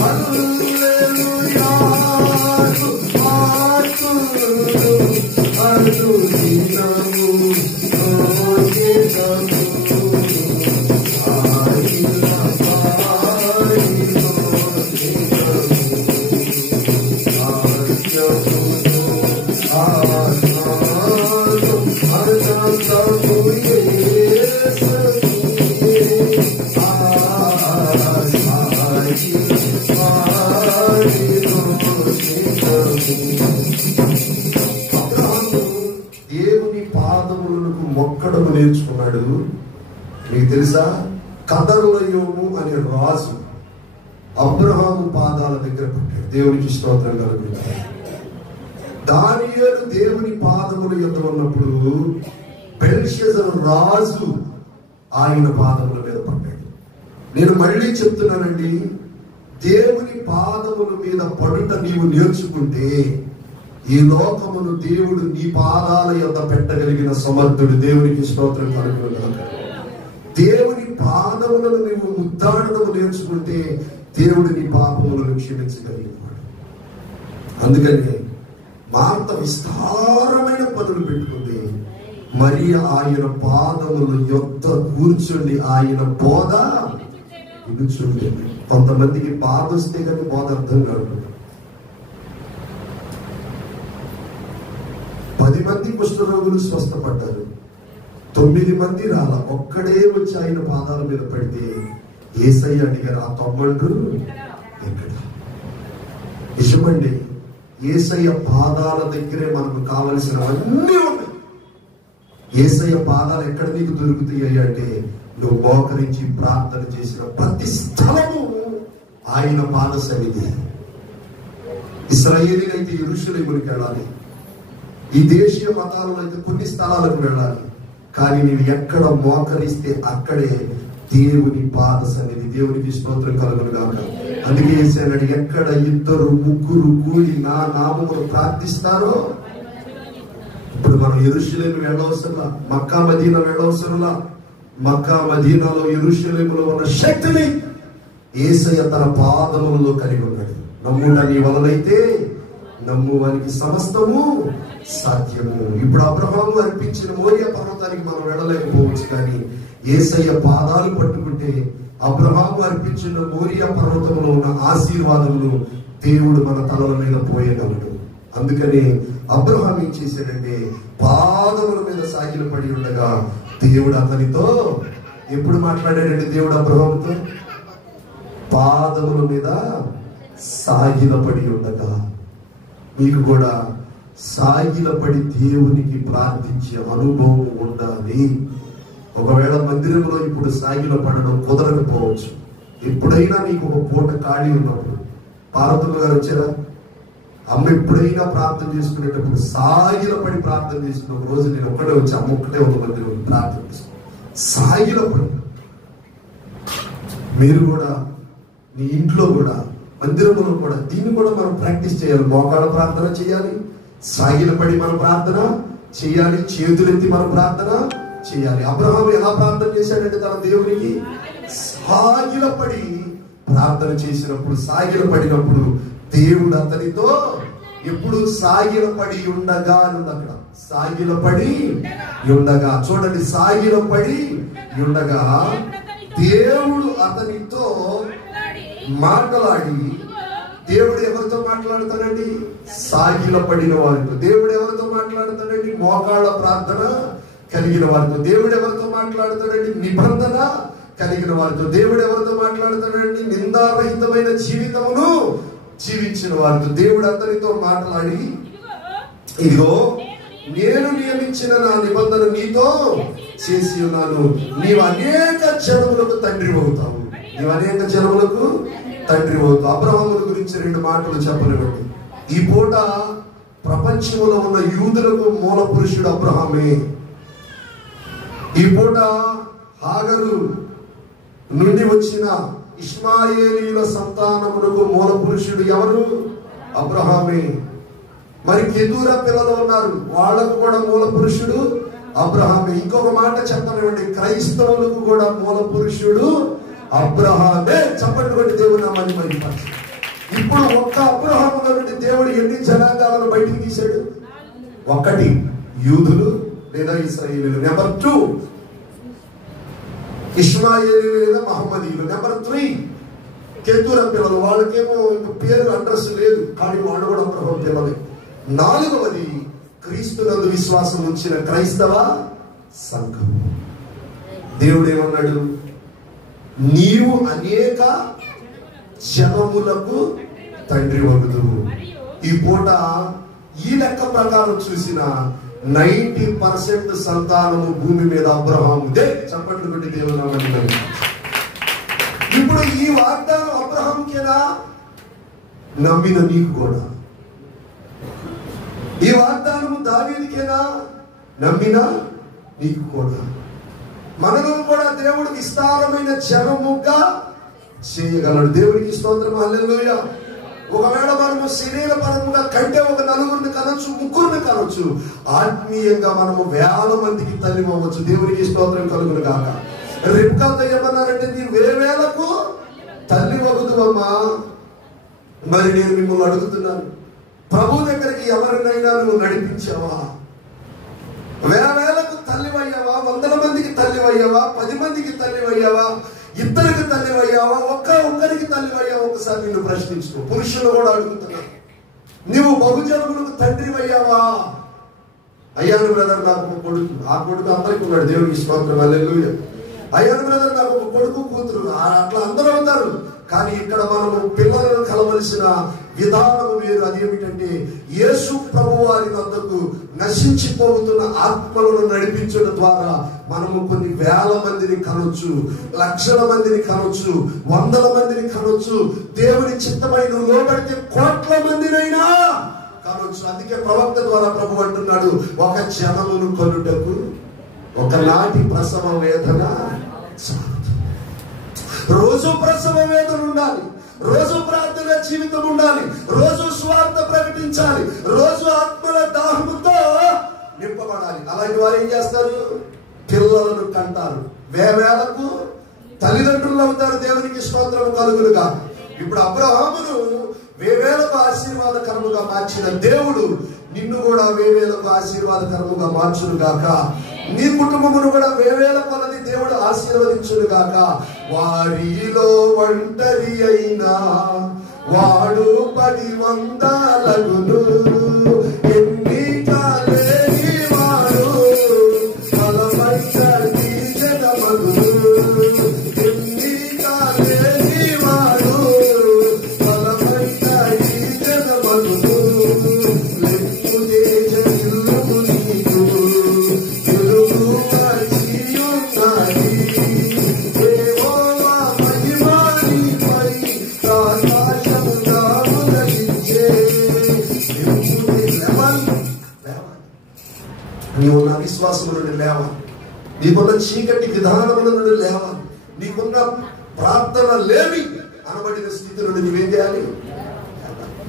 Hallelujah. దేవుని పాదములకు మొక్కడము నేర్చుకున్నాడు. మీకు తెలుసా, కదర్లయోము అనే రాజు అబ్రహాము పాదాల దగ్గర పట్టాడు. దేవునికి స్తోత్రం కలుగుతుంది. దానియేలు దేవుని పాదముల యొద్ద ఉన్నప్పుడు బెల్షెజరు రాజు ఆయన పాదముల మీద పడ్డాడు. నేను మళ్ళీ చెప్తున్నానండి, దేవుని పాదముల మీద పడుట నీవు నేర్చుకుంటే ఈ లోకమును దేవుడు నీ పాదాల యొద్ద పెట్టగలిగిన సమర్థుడు. దేవునికి స్తోత్రం కలుగుతుంది. దేవుని పాదములను నీవు ముద్దాడటము నేర్చుకుంటే దేవుడు నీ పాపములను క్షమించగలిగినాడు. అందుకని మార్త విస్తారమైన పనులు పెట్టుకుంది. మరి ఆయన పాదముల యొద్ద కూర్చుండి ఆయన బోధ వినుచుండేది. కొంతమందికి బాధ వస్తే కానీ బోధ అర్థం కాదు. 10 మంది కుష్ఠరోగులు స్వస్థపడ్డారు, 9 మంది రాల, ఒక్కడే వచ్చి ఆయన పాదాల మీద పడితే యేసయ్య అడిగారు, ఆ 9 ఎక్కడ? నిజమండి, యేసయ్య పాదాల దగ్గరే మనకు కావలసినవన్నీ ఉన్నాయి. యేసయ్య పాదాలు ఎక్కడ నీకు దొరుకుతాయి అంటే, నువ్వు మోకరించి ప్రార్థన చేసిన ప్రతి స్థలము ఆయన పాద సన్నిధి. ఇశ్రాయేలీలైతే యెరూషలేమునికి వెళ్ళాలి, ఈ దేశీయ మతాలలో అయితే కొన్ని స్థలాలకు వెళ్ళాలి. కానీ నీవు ఎక్కడ మోకరిస్తే అక్కడే దేవుని పాద సన్నిధి. దేవునికి స్తోత్రం కలుగును గాక. అందుకే యేసయ్య ఎక్కడ 2, 3 కూడి నా నామమును ప్రార్థిస్తారో. ఇప్పుడు మనం యెరూషలేము వెళ్ళవసరంలా, మక్కా మదీనా వెళ్ళవసరంలా. మక్కా మదీనాలో యెరూషలేములో ఉన్న శక్తిని యేసయ్య తన పాదములలో కలిగి ఉన్నాడు. నమ్ముట నీ వలనైతే నమ్మువానికి సమస్తము సాధ్యము. ఇప్పుడు అబ్రహాము అర్పించిన మోరియా పర్వతానికి మనం వెళ్ళలేకపోవచ్చు, కానీ యేసయ్య పాదాలు పట్టుకుంటే అబ్రహాము అర్పించిన మోరియా పర్వతంలో ఉన్న ఆశీర్వాదమును దేవుడు మన తలల మీద పోయగలడు. అందుకని అబ్రహాం ఏం చేశాడంటే, పాదముల మీద సాగిలపడి ఉండగా దేవుడు అతనితో ఎప్పుడు మాట్లాడాడంటే, దేవుడు అబ్రహాముతో పాదముల మీద సాగిలపడి ఉండగా. మీకు కూడా సాగిలపడి దేవునికి ప్రార్థించే అనుభవం ఉండాలి. ఒకవేళ మందిరంలో ఇప్పుడు సాగిల పడడం కుదరకపోవచ్చు. ఎప్పుడైనా నీకు ఒక పూట ఖాళీ ఉన్నప్పుడు, పార్వతమ్మ గారు వచ్చారా, అమ్మ ఎప్పుడైనా ప్రార్థన చేసుకునేటప్పుడు సాగిల పడి ప్రార్థన చేసుకున్న ఒక రోజు నేను ఒక్కడే వచ్చి, అమ్మ ఒక్కటే ఒక మందిరం ప్రార్థన చేసుకున్నాను. సాగిల పడి మీరు కూడా నీ ఇంట్లో కూడా మందిరంలో కూడా దీన్ని కూడా మనం ప్రాక్టీస్ చేయాలి. మోకాళ్ళ ప్రార్థన చేయాలి, సాగిల పడి మనం ప్రార్థన చేయాలి, చేతులెత్తి మనం ప్రార్థన చేయాలి. అబ్రహాము ఎలా ప్రార్థన చేశాడంటే తన దేవునికి సాగిల పడి ప్రార్థన చేసినప్పుడు, సాగిల పడినప్పుడు దేవుడు అతనితో ఎప్పుడు సాగిల పడి ఉండగా అని అక్కడ, సాగిల పడి ఉండగా. చూడండి, సాగిల పడి ఉండగా దేవుడు అతనితో మాట్లాడి. దేవుడు ఎవరితో మాట్లాడతాడండి? సాగిల పడిన వారితో. దేవుడు ఎవరితో మాట్లాడతాడండి? మోకాళ్ళ ప్రార్థన కలిగిన వారితో. దేవుడు ఎవరితో మాట్లాడతాడండి? నిబంధన కలిగిన వారితో. దేవుడు ఎవరితో మాట్లాడతాడండి? నిందారహితమైన జీవితమును జీవించిన వారితో. దేవుడు అతనితో మాట్లాడి, ఇదిగో నేను నియమించిన నా నిబంధన నీతో చేసి ఉన్నాను, నీవు అనేక జనములకు తండ్రి అవుతావు. నీవు అనేక జనములకు తండ్రి అవుతావు. అబ్రహాముల గురించి 2 మాటలు చెప్పనివ్వండి. ఈ పూట ప్రపంచంలో ఉన్న యూదులకు మూల పురుషుడు అబ్రహామే. ఈ పూట హాగరు నుండి వచ్చిన ఇష్మాయేలీల సంతానములకు మూల పురుషుడు ఎవరు? అబ్రహామే. మరి కెతూరా పిల్లలు ఉన్నారు, వాళ్లకు కూడా మూల పురుషుడు అబ్రహామే. ఇంకొక మాట చెప్పనివ్వండి, క్రైస్తవులకు కూడా మూల పురుషుడు అబ్రహామే. చెప్పండి కొట్టి దేవుని నామాన్ని మహిమపరచు. ఇప్పుడు ఒక్క అబ్రహాము నుండి దేవుడు ఎన్ని జనాంగాలను బయటికి తీశాడు? 1 యూదులు లేదా ఇశ్రాయేలీయులు. నెంబర్ 2 ఇష్మాయేలీయులు లేదా మహమ్మదీయులు. నెంబర్ 3 కెతూరా పిల్లలు. వాళ్ళకేమో పేరు అడ్రస్ లేదు, కానీ వాళ్ళు కూడా అబ్రహాము పిల్లలే. 4వది క్రీస్తునందు విశ్వాసం ఉంచిన క్రైస్తవ సంఘం. దేవుడు ఏమన్నాడు? నీవు అనేక జనములకు తండ్రి వగుదువు. ఈ పూట ఈ లెక్క ప్రకారం చూసిన 90% సంతానము భూమి మీద అబ్రహాముదే. చప్పట్లు పెట్టి దేవుని నామమున. ఇప్పుడు ఈ వాగ్దానం అబ్రహాంకేనా? నమ్మిన నీకు కూడా. ఈ వాగ్దానము దావీదుకేనా? నమ్మిన నీకు కూడా. మనలను కూడా దేవుడు విస్తారమైన జనముగా చేయగలడు. దేవుడికి స్తోత్రం, హల్లెలూయా. ఒకవేళ మనము శరీరపరంగా కంటే ఒక నలుగురిని కనొచ్చు, ముగ్గురిని కనొచ్చు, ఆత్మీయంగా మనము వేల మందికి తల్లి అవ్వచ్చు. దేవునికి స్తోత్రం కలుగును గాక. రిబ్కాతో ఏమన్నారంటే, నీ వేవేలకు తల్లి వగుదువమ్మా. మరి నేను మిమ్మల్ని అడుగుతున్నాను, ప్రభు దగ్గరికి ఎవరినైనా నువ్వు నడిపించావా? వేలకు తల్లివయ్యావా? 100 మందికి తల్లివయ్యావా? 10 మందికి తల్లివయ్యావా? ఇద్దరికి తల్లివయ్యావా? ఒక్కరికి తల్లివయ్యావా? ఒకసారి నిన్ను ప్రశ్నించు. పురుషులు కూడా అడుగుతున్నారు, నువ్వు బహుజనులకు తండ్రివయ్యావా? అయ్యాను బ్రదర్, నాకు ఒక కొడుకు. ఆ కొడుకు అందరికి ఉన్నాడు. దేవునికి స్తోత్రం, హల్లెలూయా. అయ్యాను బ్రదర్, నాకు ఒక కొడుకు కూతురు. అట్లా అందరూ అవుతారు. కానీ ఇక్కడ మనము పిల్లలను కలవలసిన విధానం వేరు. అదేమిటంటే, యేసు ప్రభు వారి వద్దకు నశించిపోతున్న ఆత్మలను నడిపించడం ద్వారా మనము కొన్ని వేల మందిని కనొచ్చు, లక్షల మందిని కనొచ్చు, 100 మందిని కనొచ్చు. దేవుని చిత్తమైన లోబడితే కోట్ల మందినైనా కనొచ్చు. అందుకే ప్రవక్త ద్వారా ప్రభు అంటున్నాడు, ఒక జనమును కొనుటకు ఒకనాటి ప్రసవ వేదన. రోజు ప్రసవ వేదన ఉండాలి, రోజు ప్రార్థన జీవితం ఉండాలి, రోజు స్వార్థ ప్రకటించాలి, రోజు ఆత్మల దాహముతో నింపబడాలి. అలాంటి వారు ఏం చేస్తారు? పిల్లలను కంటారు, వేవేలకు తల్లిదండ్రులు అవుతారు. దేవునికి స్తోత్రం కలుగునుగా. ఇప్పుడు అబ్రహామును వేవేలకు ఆశీర్వాదకరముగా మార్చిన దేవుడు నిన్ను కూడా వేవేలకు ఆశీర్వాదకరముగా మార్చును గాక. నీ కుటుంబమును కూడా వేవేల కొలది దేవుడు ఆశీర్వదించును గాక. వారిలో ఒంటరి అయినా వాడు 10 వందలగును. ఎన్ని కాలేని వాడు బలమైనది జనమగును. ఎన్ని కాలేని వాడు బలమైనది జనమగును. లెక్కు తేజస్సుకు నీకు తెలుగు పరిచియున్నది. దేవోవా మహిమానిపై ఆకాశము దాములగించే. నీవున్న విశ్వాసము నుండి లేవాలి, నీకున్న చీకటి విధానముల నుండి లేవాలి, నీకున్న ప్రార్థన లేమి అనబడిన స్థితి నుండి నువ్వేం చేయాలి?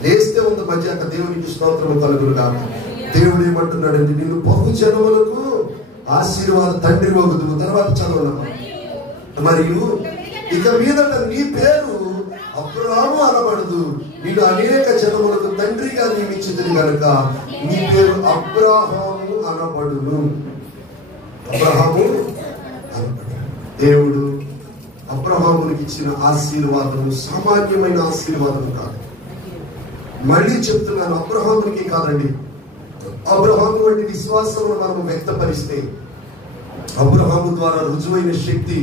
లేస్తే ఉంది మధ్యాహ్న. దేవునికి స్తోత్రము కలుగును గాక. దేవుడు ఏమంటున్నాడండి, నిన్ను బహుజనములకు ఆశీర్వాద తండ్రి వగుదువు. తర్వాత చదవనమ్మా. మరియు ఇక మీదట నీ పేరు అబ్రహాము అనబడదు, నేను అనేక జనములకు తండ్రిగా నియమించింది కనుక నీ పేరు అబ్రహాము అనబడును. అబ్రహాము అనబడు. దేవుడు అబ్రహామునికి ఇచ్చిన ఆశీర్వాదము సామాన్యమైన ఆశీర్వాదం కాదు. మళ్ళీ చెప్తున్నాను, అబ్రహామునికి కాదండి. అబ్రహాము వంటి విశ్వాసమును మనము వ్యక్తపరిస్తే అబ్రహాము ద్వారా రుజువైన శక్తి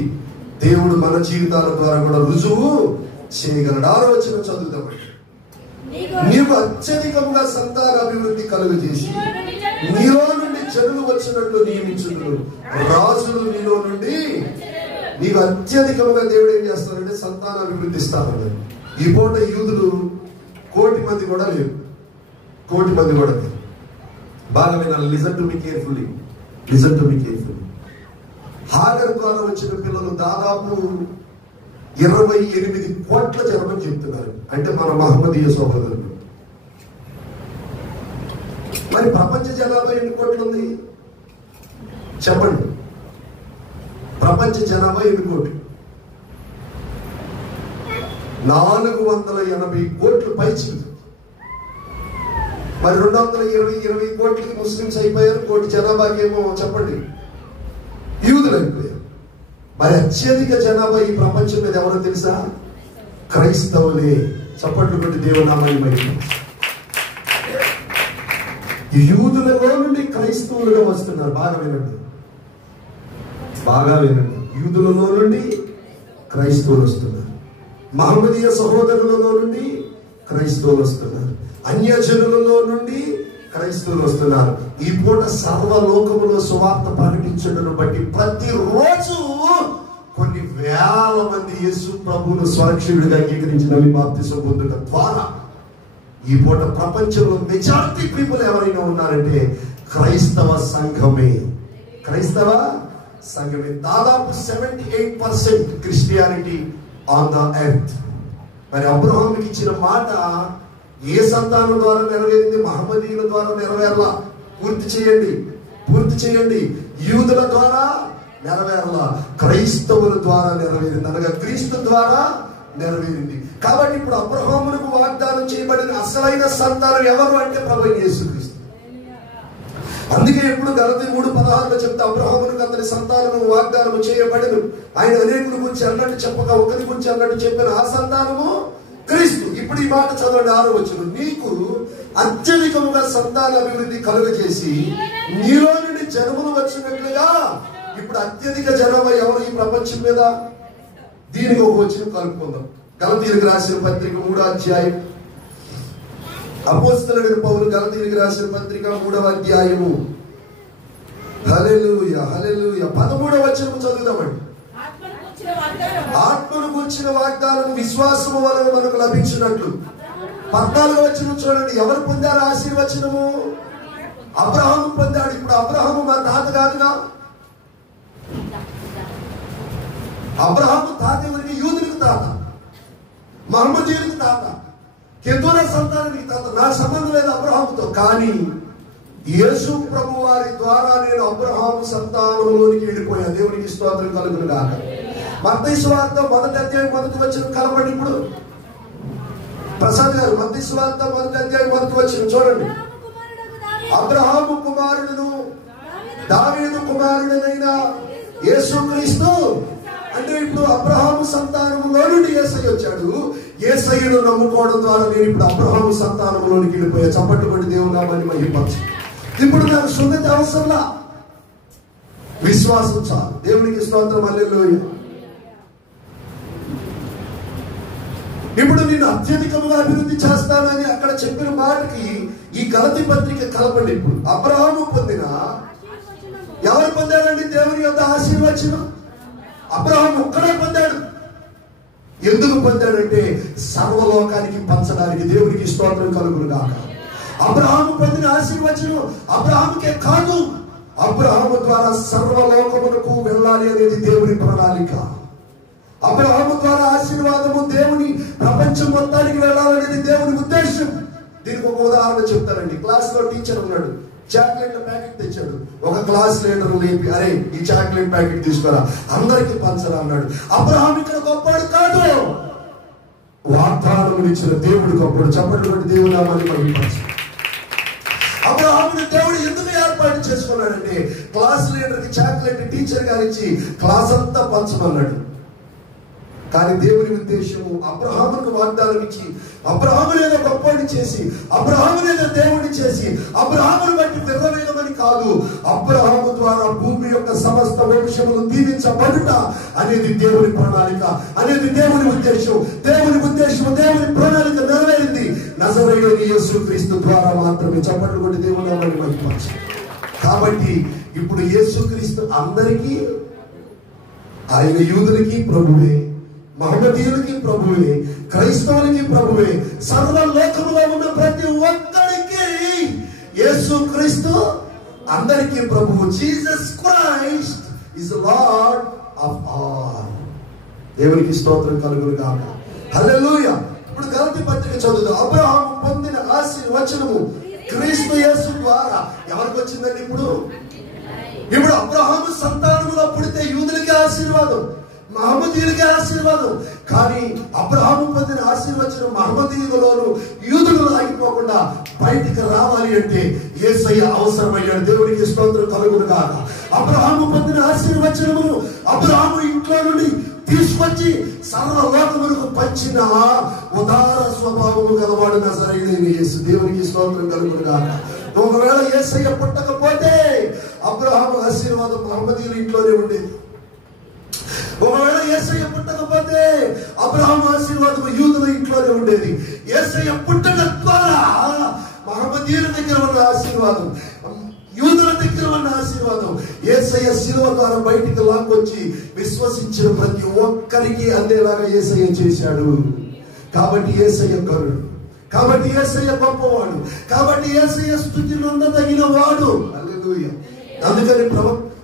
దేవుడు మన జీవితాల ద్వారా కూడా రుజువు చేయగలడు. 6వ వచనం చదువుతామండి. నీవు అత్యధికంగా సంతాన అభివృద్ధి కలుగు చేసి నీలో నుండి జనులు వచ్చినట్లు నియమించును. రాజులు నీలో నుండి. నీవు అత్యధికంగా దేవుడు ఏం చేస్తారంటే సంతాన అభివృద్ధి ఇస్తారన్నారు. ఈ పూట యూదులు 1,000,000 మంది కూడా లేరు. 1,000,000 మంది కూడా లేరు. బాగా వినాలి. Listen to me carefully. Listen to me carefully. Hagar ద్వారా వచ్చిన పిల్లలు దాదాపు 28 కోట్ల జనమని చెప్తున్నారు. అంటే మన మహమ్మదీయ సోదరులు. మరి ప్రపంచ జనాభా ఎన్ని కోట్లు ఉంది చెప్పండి? ప్రపంచ జనాభా ఎన్ని కోట్లు? 480 కోట్లు పైచిలు. మరి 220 కోట్లకి ముస్లిమ్స్ అయిపోయారు. 1 కోటి జనాభాకి ఏమో చెప్పండి యూదులు అయిపోయారు. మరి అత్యధిక జనాభా ఈ ప్రపంచం మీద ఎవరో తెలుసా? క్రైస్తవులే. చప్పట్లు కొట్టి దేవునామాన్ని మహిమ. యూదులలో నుండి క్రైస్తవులుగా వస్తున్నారు. బాగా వినండి, బాగా వినండి. యూదులలో నుండి క్రైస్తవులు వస్తున్నారు. మహమ్మదీయ సహోదరులలో నుండి క్రైస్తవులు వస్తున్నారు, అన్యజనులలో నుండి క్రైస్తవులు వస్తున్నారు. ఈ పూట సర్వలోకములో సువార్త ప్రకటించడం బట్టి ప్రతిరోజు కొన్ని వేల మంది యేసు ప్రభువును స్వరక్షకుడిగా అంగీకరించిన బాప్తిసం పొందడం ద్వారా ఈ పూట ప్రపంచంలో మెజారిటీ పీపుల్ ఎవరైనా ఉన్నారంటే క్రైస్తవ సంఘమే. క్రైస్తవ సంఘమే. దాదాపు 78% క్రిస్టియానిటీ ఆన్ ద ఎర్త్. మరి అబ్రహాముకి ఇచ్చిన మాట ఏ సంతానం ద్వారా నెరవేరింది? మహమ్మదీయుల ద్వారా నెరవేరలా. పూర్తి చేయండి. యూదుల ద్వారా నెరవేరలా, క్రైస్తవుల ద్వారా నెరవేరింది, అనగా క్రీస్తు ద్వారా నెరవేరింది. కాబట్టి ఇప్పుడు అబ్రహామునకు వాగ్దానం చేయబడిన అసలైన సంతానం ఎవరు అంటే ప్రభువైన యేసుక్రీస్తు. అందుకే ఇప్పుడు గలతీ 3:16 చెప్తే అబ్రహామునకు అతని సంతానము వాగ్దానము చేయబడను, ఆయన అనేకుల గురించి అన్నట్టు చెప్పగా ఒకరి గురించి అన్నట్టు చెప్పిన ఆ సంతానము క్రీస్తు. ఇప్పుడు ఈ మాట చదవండి, 6వ వచనం. నీకు అత్యధికముగా సంతాన అభివృద్ధి కలుగజేసి నీలో నుండి జనములు వచ్చినట్లుగా. ఇప్పుడు అత్యధిక జనాభా ఎవరు ఈ ప్రపంచం మీద? దీనికి ఒక వచనం కలుపుకుందాం. గలతీయులకు రాసిన పత్రిక 3వ అధ్యాయం. అపోస్తలుడైన పౌలు గలతీయులకు రాసిన పత్రిక 3వ అధ్యాయము. హల్లెలూయా, హల్లెలూయా. 13వ వచనం చదువుదామండి. ఆత్మను కూర్చిన వాగ్దానం విశ్వాసము వలన మనకు లభించినట్లు. 14వ వచనం చూడండి. ఎవరు పొందారు ఆశీర్వచనము? అబ్రహాము పొందాడు. ఇప్పుడు అబ్రహాము మా తాత కాదుగా. అబ్రహాము తాత ఎవరికి? యూదులకు తాత, మహమ్మదీయులకు తాత, కెతూరా సంతానానికి తాత. నా సంబంధం లేదు అబ్రహాముతో. కానీ యేసు ప్రభు వారి ద్వారా నేను అబ్రహాము సంతానంలోనికి వెళ్ళిపోయా. దేవునికి స్తోత్రం కలుగును గాక. మత్తయి సువార్త 1వ అధ్యాయం 1వ వచనం కలపండి. ఇప్పుడు ప్రసాద్ గారు మత్తయి సువార్త 1వ అధ్యాయం 1వ వచనం చూడండి. అబ్రహాము కుమారుడును దావీదు కుమారుడైన యేసుక్రీస్తు. అంటే ఇప్పుడు అబ్రహాము సంతానములో నుండి యేసయ్య వచ్చాడు. యేసయ్యను నమ్ముకోవడం ద్వారా నేను ఇప్పుడు అబ్రహాము సంతానంలోనికి వెళ్ళిపోయా. చప్పట్లు కొట్టి దేవుని నామాన్ని మహిమపరచు. ఇప్పుడు నాకు సున్నతి అవసరంలా, విశ్వాసం చాలు. దేవునికి స్తోత్రం, హల్లెలూయా. ఇప్పుడు నేను అత్యధికంగా అభివృద్ధి చేస్తానని అక్కడ చెప్పిన మాటకి ఈ గలతీ పత్రిక కలపండి. ఇప్పుడు అబ్రహాము పొందిన, ఎవరు పొందారండి దేవుని యొక్క ఆశీర్వచనం? అబ్రహాము ఒక్కడే పొందాడు. ఎందుకు పొందాడంటే సర్వలోకానికి పంచడానికి. దేవునికి స్తోత్రం కలుగును గాక. అబ్రహాము పొందిన ఆశీర్వచనం అబ్రహాముకే కాదు, అబ్రహాము ద్వారా సర్వలోకమునకు వెళ్ళాలి అనేది దేవుని ప్రణాళిక. అబ్రహాము ద్వారా ఆశీర్వాదము దేవుని ప్రపంచం మొత్తానికి వెళ్ళాలనేది దేవుని ఉద్దేశం. దీనికి ఒక ఉదాహరణ చెప్తారండి. క్లాస్ లో టీచర్ ఉన్నాడు, చాక్లెట్ ప్యాకెట్ తెచ్చాడు. ఒక క్లాస్ లీడర్ లేపి, అరే ఈ చాక్లెట్ ప్యాకెట్ తీసుకురా, అందరికి పంచరా అన్నాడు. అబ్రహాము ఇక్కడ గొప్పవాడు కాదు, వాగ్దానం ఇచ్చిన దేవుడు గొప్పడు. చెప్పండి బట్టి దేవుడు నామాన్ని మహిమపరచు. అబ్రహాముని దేవుడు ఎందుకు ఏర్పాటు చేసుకున్నాడంటే క్లాస్ లీడర్ కి చాక్లెట్ టీచర్ గారు ఇచ్చి క్లాస్ అంతా పంచమన్నాడు. కానీ దేవుని ఉద్దేశము అబ్రహాముకు వాగ్దానం ఇచ్చి అబ్రహామునేదో గొప్పవాడిని చేసి అబ్రహామునేదో దేవుడిని చేసి అబ్రహామును బట్టి విర్రవేగమని కాదు, అబ్రహాము ద్వారా భూమి యొక్క సమస్త వంశములు దీవించబడుట అనేది దేవుని ప్రణాళిక, అనేది దేవుని ఉద్దేశం. దేవుని ఉద్దేశం, దేవుని ప్రణాళిక నెరవేరింది నజరేయుడైన యేసుక్రీస్తు ద్వారా మాత్రమే. చప్పట్లు కొట్టి దేవుని నామాన్ని మహిమపరచు. కాబట్టి ఇప్పుడు యేసుక్రీస్తు అందరికీ, ఆయన యూదులకి ప్రభువే, మహమ్మదీయులకి ప్రభువే, క్రైస్తవులకి ప్రభువే, సర్వలోకములో ఉన్న ప్రతి ఒక్కరికి యేసుక్రీస్తు అందరికీ ప్రభువు. Jesus Christ is lord of all. దేవునికి స్తోత్రం కలుగును గాక. హల్లెలూయా. ఇప్పుడు గలతీ పత్రిక చదువుదాం. అబ్రహాము పొందిన ఆశీర్వచనము క్రీస్తు యేసు ద్వారా ఎవరికి వచ్చిందండి? ఇప్పుడు అబ్రహాము సంతానములో పుడితే యూదులకి ఆశీర్వాదం, మహమ్మదీయులకి ఆశీర్వాదం. కానీ అబ్రహాము పొందిన ఆశీర్వచనం మహమ్మదీయులలోను యూదులలో ఆగిపోకుండా బయటికి రావాలి అంటే యేసయ్య అవసరమయ్యాడు. దేవునికి స్తోత్రం కలుగును గాక. అబ్రహాము పొందిన ఆశీర్వచనమును అబ్రహాము ఇంట్లో నుండి తీసుకొచ్చి సర్వలోకమునకు పంచిన ఉదార స్వభావము గలవాడు నజరేయుడైన యేసు. దేవునికి స్తోత్రం కలుగును గాక. ఒకవేళ యేసయ్య పుట్టకపోతే అబ్రహాము ఆశీర్వాదం మహమ్మదీయుల ఇంట్లోనే ఉండేది. ఒకవేళ యేసయ్య పుట్టకపోతే లేకపోతే అబ్రహాం ఆశీర్వాదం యూదుల ఇంట్లోనే ఉండేది. యేసయ్య పుట్టడం ద్వారా మహమ్మదీయుల దగ్గర ఉన్న ఆశీర్వాదం, యూదుల దగ్గర ఉన్న ఆశీర్వాదం యేసయ్య శిలువ ద్వారా బయటికి లాక్కొచ్చి విశ్వసించిన ప్రతి ఒక్కరికి అందేలాగా యేసయ్య చేశాడు. కాబట్టి యేసయ్య కరుడు, కాబట్టి యేసయ్య గొప్పవాడు, కాబట్టి యేసయ్య స్తుతి నొందదగిన వాడు. హల్లెలూయా. అందుకని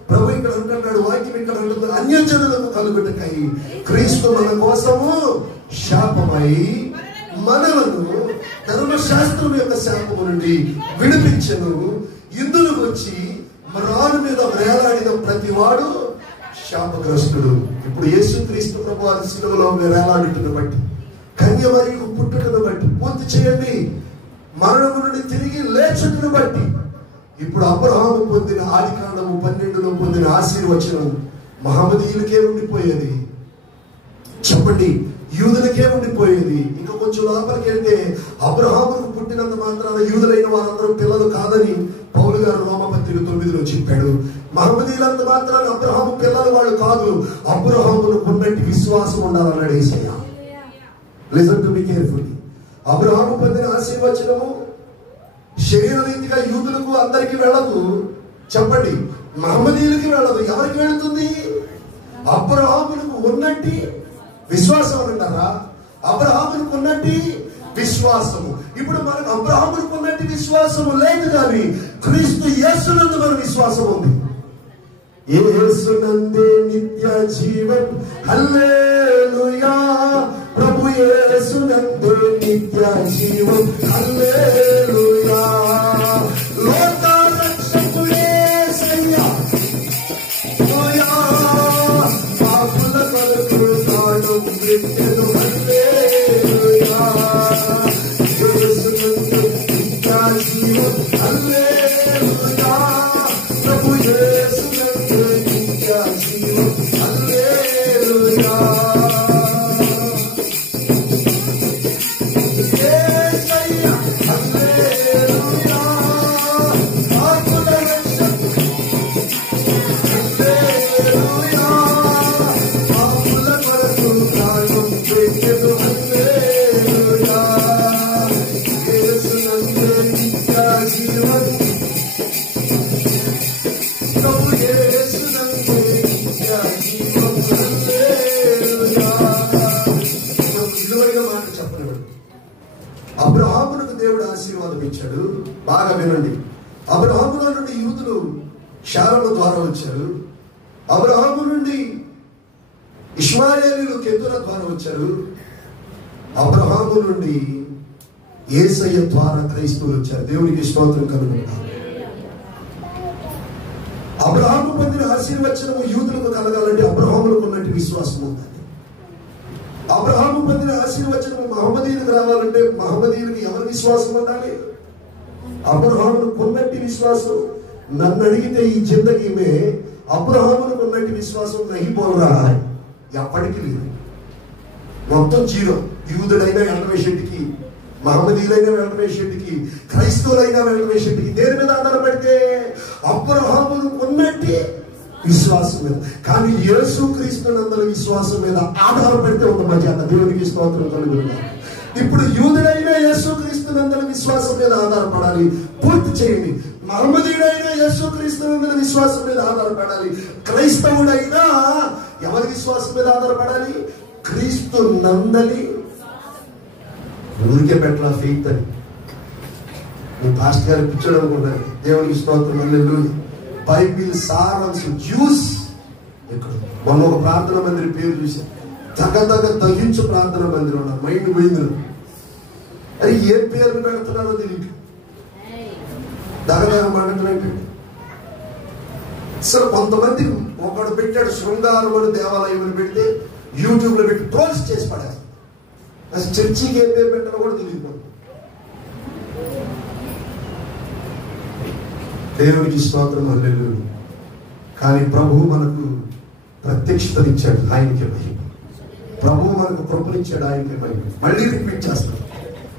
ప్రభు ఇక్కడ అంటున్నాడు, వాక్యం ఇక్కడ అంటుంది, అన్యజనులకు కలుగుటకై క్రీస్తు మన కోసము శాపమై మనలను ధర్మశాస్త్రం యొక్క శాపము నుండి విడిపించెను. ఇందులోకి వచ్చి రాను మీద వేలాడిన ప్రతి వాడు శాపగ్రస్తుడు. ఇప్పుడు యేసుక్రీస్తు ప్రభు వారి శిలువలో వేలాడుతున్న బట్టి, కన్యమరియకు పుట్టుటను బట్టి, పూర్తి చేయండి మరణము నుండి తిరిగి లేచుటను బట్టి, ఇప్పుడు అబ్రహాము పొందిన ఆదికాండము 12లో పొందిన ఆశీర్వచనం మహమ్మదీయులకే ఉండిపోయేది. చెప్పండి, యూదులకే ఉండిపోయేది. ఇంకా కొంచెం లోపలికి వెళ్తే అబ్రహాముకు పుట్టినంత మాత్రాన యూదులైన వారందరూ పిల్లలు కాదని పౌలు గారు రోమపత్రిక 9లో చెప్పాడు. మహమ్మదీయులంత మాత్రాన అబ్రహాము పిల్లలు వాళ్ళు కాదు, అబ్రహామును ఉన్నట్టు విశ్వాసం ఉండాలన్నాడు Yesayya. Listen to me carefully. Abraham పొందిన ఆశీర్వచనము శరీర రీతిగా యూదులకు అందరికి వెళ్ళదు. చెప్పండి, మహమ్మదీయులకి వెళ్ళదు. ఎవరికి వెళుతుంది? అబ్రహాములకు ఉన్నట్టి విశ్వాసం అంటారా? అబ్రహాములకు ఉన్నట్టి విశ్వాసము. ఇప్పుడు మనకు అబ్రహాములకు ఉన్నట్టి విశ్వాసము లేదు, కానీ క్రీస్తు యేసునందు మన విశ్వాసం ఉంది. యేసునందే నిత్య జీవం, హల్లెలూయా. ప్రభు యేసునందే నిత్య జీవం, హల్లెలూయా. లోక రక్షకుడు యేసయ్య, హల్లెలూయా. పాపుల కొరకు తాను మృత్యును, హల్లెలూయా. యేసునందే నిత్య జీవం, హల్లెలూయా. ప్రభు యేసునందే నిత్య జీవం, హల్లెలూయా. అబ్రహామునకు దేవుడు ఆశీర్వాదం ఇచ్చాడు. బాగా వినండి. అబ్రహాములో నుండి యూదులు శారము ద్వారా వచ్చారు. అబ్రహాము నుండి ఇష్మాయేలీలు కెతుర ద్వారా వచ్చారు. అబ్రహాము నుండి యేసయ్య ద్వారా క్రైస్తవులు వచ్చారు. దేవునికి స్తోత్రం కలుగును. అబ్రహాము పొందిన ఆశీర్వచనము యూదులకు కలగాలంటే అబ్రహాములకు ఉన్నట్టు విశ్వాసం ఉండాలి. అబ్రహాము పొందిన ఆశీర్వచనము మహమ్మదీయులకు రావాలంటే మహమ్మదీయులకు ఎవరి విశ్వాసం ఉండాలి? అబ్రహాముకు ఉన్నట్టు విశ్వాసం. నన్ను అడిగితే ఈ జిందగీ మే అబ్రహాముకు ఉన్నట్టు విశ్వాసం నహీ బోల్ రహా హై, ఎప్పటికీ లేదు. మొత్తం జీరో. యూదుడైనా వెంకటేశ్వరుడికి, మహమ్మదీయులైన వెంకటేశ్వరుడికి, క్రైస్తవులైన వెంకటేశ్వరుడికి దేని మీద ఆధారపడితే అబ్రహాముకు ఉన్నట్టు విశ్వాసం మీద. కానీ యేసుక్రీస్తునందరి విశ్వాసం మీద ఆధారపడితే ఒక మర్యాద. దేవునికి స్తోత్రం కలుగును. ఇప్పుడు యూదుడైన యేసుక్రీస్తునందరి విశ్వాసం మీద ఆధారపడాలి. పూర్తి చేయండి. మహమ్మదీయుడైన యేసుక్రీస్తునందరి విశ్వాసం మీద ఆధారపడాలి. క్రైస్తవుడైనా ఎవరి విశ్వాసం మీద ఆధారపడాలి? క్రీస్తు నందలి. ఊరికే పెట్టలా ఫెయిత్ అని మీ పాస్టర్ గారు పిచ్చడం అనుకుంటారు. దేవునికి స్తోత్రం, హల్లెలూయా. బైబిల్ సారాంశ జ్యూస్ ఇక్కడ. మొన్న ఒక ప్రార్థన మందిరం పేరు చూసాం, తగించు ప్రార్థన మందిరం ఉన్నారు. మైండ్ పోయింది. అది ఏ పేరు పెడుతున్నారో తెలియదు. దగదగ మండటం. అసలు కొంతమంది ఒకడు పెట్టాడు శృంగారం అని దేవాలయం అని పెడితే యూట్యూబ్ లో పెట్టి ట్రోల్స్ చేసి పడారు. అసలు చర్చికి ఏ పేరు పెట్టాలో కూడా తెలియదు. దేవునికి స్తోత్రం, హల్లెలూయా. కానీ ప్రభువు మనకు ప్రత్యక్షతనిచ్చాడు, ఆయనకే మహిమ. ప్రభువు మనకు కృపనిచ్చాడు, ఆయనకే మహిమ. మళ్ళీ రిపీట్ చేస్తాం.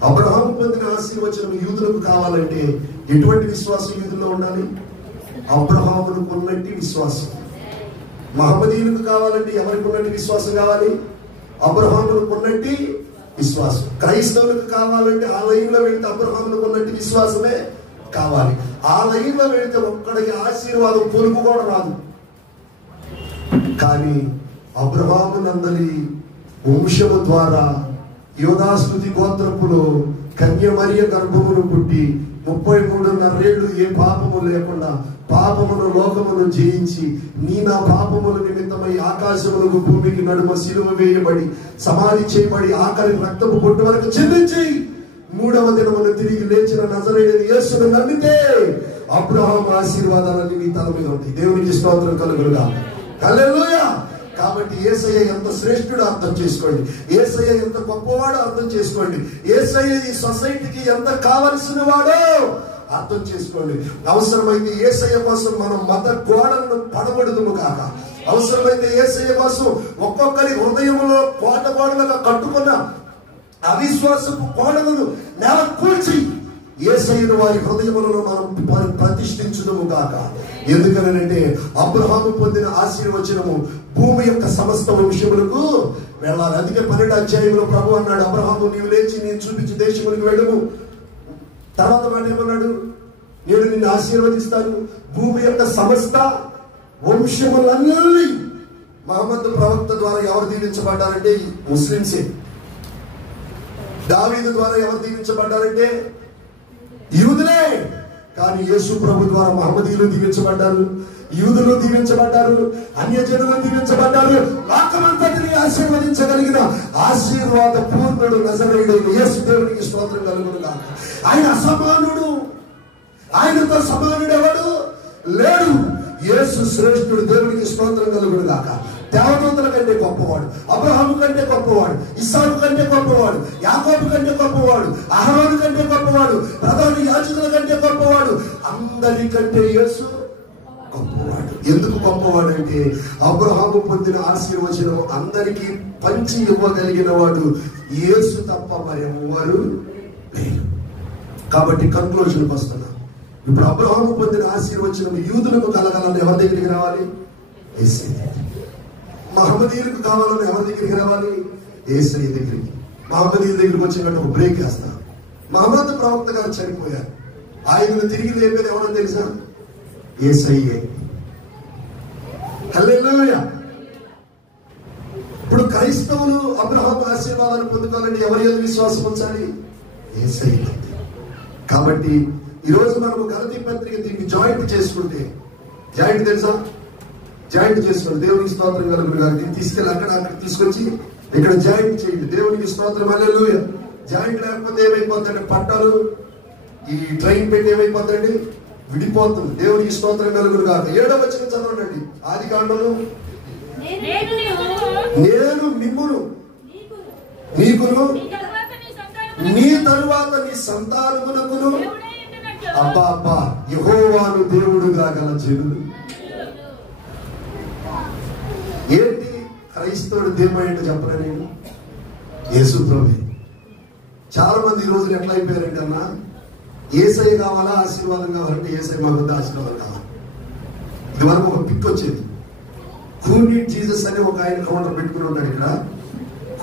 అబ్రహాము పొందిన ఆశీర్వచనం యూదులకు కావాలంటే ఎటువంటి విశ్వాసం యూదుల్లో ఉండాలి? అబ్రహాముకు ఉన్నట్టు విశ్వాసం. మహమ్మదీయులకు కావాలంటే ఎవరికి ఉన్నట్టు విశ్వాసం కావాలి? అబ్రహాముకు ఉన్నట్టి విశ్వాసం. క్రైస్తవులకు కావాలంటే ఆ లైన్లో వెళ్తే అబ్రహాముకు ఉన్నట్టి విశ్వాసమే కావాలి. ఆ లైన్లో వెళ్తే ఒక్కడికి ఆశీర్వాదం పొలుపు కూడా రాదు. కానీ అబ్రహాము నందలి వంశము ద్వారా యోధాస్తుతి గోత్రపులో కన్య మరియ గర్భమును పుట్టి 33.5 ఏళ్ళు ఏ పాపము లేకుండా పాపమును లోకమును జయించి నా పాపముల నిమిత్తమై ఆకాశములకు భూమికి నడుమ సిలువ వేయబడి సమాధి చేయబడి ఆఖరి రక్తపు బొట్టు వరకు చెల్లించి 3వ దినమున తిరిగి లేచిన నజరేయుడైన యేసును నమ్మితే అబ్రహాము ఆశీర్వాదాలన్నీ నీ తల మీద ఉంటాయి. దేవునికి స్తోత్రం కలుగునుగా. హల్లెలూయా. కాబట్టి యేసయ్య ఎంత శ్రేష్ఠుడు అర్థం చేసుకోండి. యేసయ్య ఎంత గొప్పవాడో అర్థం చేసుకోండి. యేసయ్య ఈ సొసైటీకి ఎంత కావలసిన వాడో అర్థం చేసుకోండి. అవసరమైతే యేసయ్య కోసం మనం మత గోడలను పడబడుదుము కాక, అవసరమైతే యేసయ్య కోసం ఒక్కొక్కరి హృదయంలో కోట గోడలుగా కట్టుకున్న అవిశ్వాసపు కోడలను నేల కూల్చి యేసయ్యను వారి హృదయములలో మనం ప్రతిష్ఠించుదుము గాక. ఎందుకనంటే అబ్రహాము పొందిన ఆశీర్వచనము భూమి యొక్క సమస్త వంశములకు వెళ్ళాలి. అందుకే 12వ అధ్యాయంలో ప్రభు అన్నాడు, అబ్రహాము నీవు లేచి నేను చూపించి దేశములకు వెళ్ళము. తర్వాత మాట ఏమన్నాడు, నేను నిన్ను ఆశీర్వదిస్తాను, భూమి యొక్క సమస్త వంశములన్నీ. మహమ్మద్ ప్రవక్త ద్వారా ఎవరు దీవించబడ్డారంటే ముస్లింసే. దావీదు ద్వారా ఎవరు దీవించబడ్డారంటే యూదులే. కానీ యేసు ప్రభు ద్వారా మహమ్మదీయులు దీవించబడ్డారు, యూదులు దీవించబడ్డారు, అన్యజనులు దీవించబడ్డారు. లోకమంతటిని ఆశీర్వదించగలిగిన ఆశీర్వాద పూర్ణుడు నజరేయుడైన యేసు దేవునికి స్తోత్రం కలుగునుగాక. ఆయన అసమానుడు, ఆయనతో సమానుడు ఎవడు లేడు. యేసు శ్రేష్ఠుడు, దేవునికి స్తోత్రం కలుగునుగాక. దేవదూతల కంటే గొప్పవాడు, అబ్రహాము కంటే గొప్పవాడు, ఇస్సాకు కంటే గొప్పవాడు, యాకోబు కంటే గొప్పవాడు, అహరోను కంటే గొప్పవాడు, ప్రధాన యాజకుల కంటే గొప్పవాడు, అందరికంటే యేసు గొప్పవాడు. ఎందుకు గొప్పవాడు అంటే అబ్రహాము పొందిన ఆశీర్వచనం అందరికీ పంచి ఇవ్వగలిగిన వాడు యేసు తప్ప మరెవరు లేరు. కాబట్టి కన్క్లూజన్కి వస్తున్నా. ఇప్పుడు అబ్రహాము పొందిన ఆశీర్వచనం యూదులకు కలగాలని ఎవరి దగ్గరికి రావాలి? యేసయ్య. మహమ్మదీయులకు కావాలని ఎవరి దగ్గరికి రావాలి? యేసయ్య దగ్గరికి. మహమ్మదీయుల దగ్గరికి వచ్చినట్టు ఒక బ్రేక్ వేస్తా. మహమ్మద్ ప్రవక్త గారు చనిపోయారు, ఆయనను తిరిగి లేపేది ఎవరో తెలుసా? యేసయ్యే. హల్లెలూయా. ఇప్పుడు క్రైస్తవులు అబ్రహాము ఆశీర్వాదాన్ని పొందుకోవాలంటే ఎవరి మీద విశ్వాసం ఉంచాలి? యేసయ్య. కాబట్టి ఈరోజు మనము గలతీ పత్రిక దీనికి జాయింట్ చేసుకుంటే, జాయింట్ తెలుసా? జాయింట్ చేసుకోండి. దేవునికి స్తోత్రం కలుగునుగాక. దీన్ని తీసుకెళ్ళి అక్కడ తీసుకొచ్చి ఇక్కడ జాయింట్ చేయండి. దేవునికి స్తోత్రం. హల్లెలూయా. జాయింట్ లేకపోతే ఏమైపోతుందంటే పట్టాలు ఈ ట్రైన్ పెట్టి ఏమైపోతుందండి? విడిపోతుంది. దేవునికి స్తోత్రం కలుగునుగాక. 7వ వచనం చదవండి. ఆదికాండము, నేను మిమ్మును నీకును నీ తరువాత నీ సంతానమునకును అబ్బా అబ్బా యెహోవాను దేవుడుగా గల జనులు. ఏంటి క్రైస్తవుడు దేవుడు చెప్పలే? నేను యేసు ప్రభువే. చాలా మంది ఈ రోజులు ఎట్లా అయిపోయారంటే అన్న, యేసయ్య కావాలా ఆశీర్వాదం కావాలంటే యేసయ్య మా వద్ద ఆశీర్వాదం కావాలి. ఇది వరకు ఒక పిక్ వచ్చేది. హూ నీడ్ జీసస్ అని ఒక ఆయన కౌంటర్ పెట్టుకుని ఉంటాడు. ఇక్కడ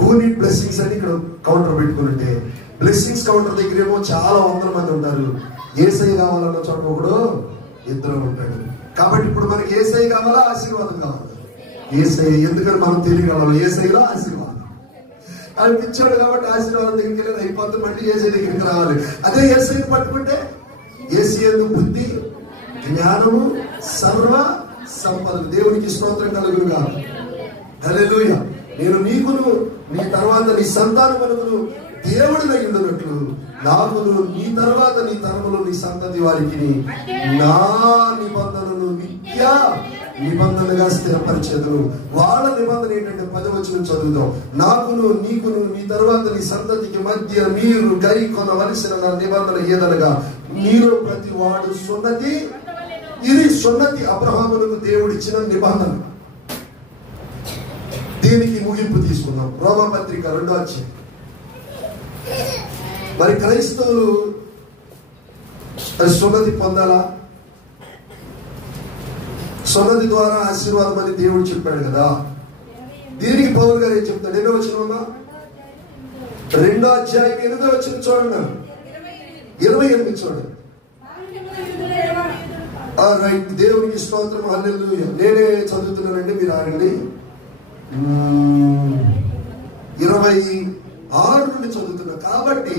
హూ నీడ్ బ్లెస్సింగ్స్ అని ఇక్కడ కౌంటర్ పెట్టుకుని ఉంటే, బ్లెస్సింగ్స్ కౌంటర్ దగ్గర ఏమో చాలా వందల మంది ఉంటారు. యేసయ్య కావాలన్న చోట ఒకడు ఇద్దరు ఉంటాడు. కాబట్టి ఇప్పుడు మనకి యేసయ్య కావాలా ఆశీర్వాదం కావాలా? యేసయ్య. ఎందుకని మనం తెలియగలం? యేసయ్యలో ఆశీర్వాదం. ఆయన పిచ్చాడు కాబట్టి ఆశీర్వాదం దగ్గరికి వెళ్ళి అయిపోతుంది, మళ్ళీ యేసయ్య దగ్గరికి రావాలి. అదే యేసయ్యని పట్టుకుంటే యేసయ్యందు బుద్ధి జ్ఞానము సర్వ సంపదలు. దేవునికి స్తోత్రం కలుగునుగాక. హల్లెలూయా. నేను నీకును నీ తర్వాత నీ సంతానమునకును దేవుడినై ఉండునట్లు నాకును నీ తర్వాత నీ తరములు నీ సంతతి వారికి నా నిబంధనను నిత్య నిబంధనగా స్థిరపరిచేదను. వాళ్ళ నిబంధన ఏంటంటే 10వ వచనం చదువుదాం. నాకును నీకును నీ తర్వాత నీ సంతతికి మధ్య మీరు గై కొనవలసిన నా నిబంధన ఏదనగా మీరు ప్రతి వాడు సున్నతి. ఇది సున్నతి అబ్రహామునకు దేవుడిచ్చిన నిబంధన. దీనికి ముగింపు తీసుకుందాం. రోమాపత్రిక 2వ అధ్యాయం. మరి క్రైస్తవులు సున్నతి పొందాలా? సున్నతి ద్వారా ఆశీర్వాదం అని దేవుడు చెప్పాడు కదా. దీనికి పౌలు గారు ఏం చెప్తాడు? ఎన్నో వచనమా? 2వ అధ్యాయం 8వ వచనం చూడండి, 28 చూడండి. రైట్, దేవునికి స్తోత్రం, హల్లెలూయా. నేనే చదువుతున్నానండి, మీరు ఆగండి. 26 నుండి చదువుతున్నా. కాబట్టి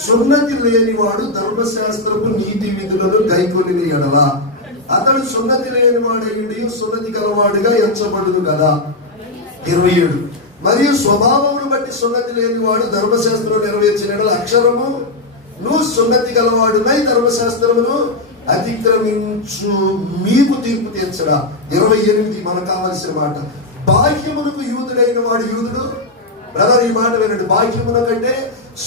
సున్నతి లేనివాడు ధర్మశాస్త్రపు నీతి విధులను గైకొని ఎడల అతడు సున్నతి లేనివాడయుడి సున్నతి గలవాడుగా ఎంచబడును కదా. 27 మరియు స్వభావమును బట్టి సున్నతి లేనివాడు ధర్మశాస్త్రం నెరవేర్చిన ఎడల అక్షరము నువ్వు సున్నతి గలవాడునై ధర్మశాస్త్రమును అతిక్రమించు మీకు తీర్పు తీర్చడా. 28 మనకు కావలసిన మాట. బాహ్యమునకు యూదుడైన వాడు యూదుడు. బ్రదర్, ఈ మాట వినండి. బాహ్యమునకంటే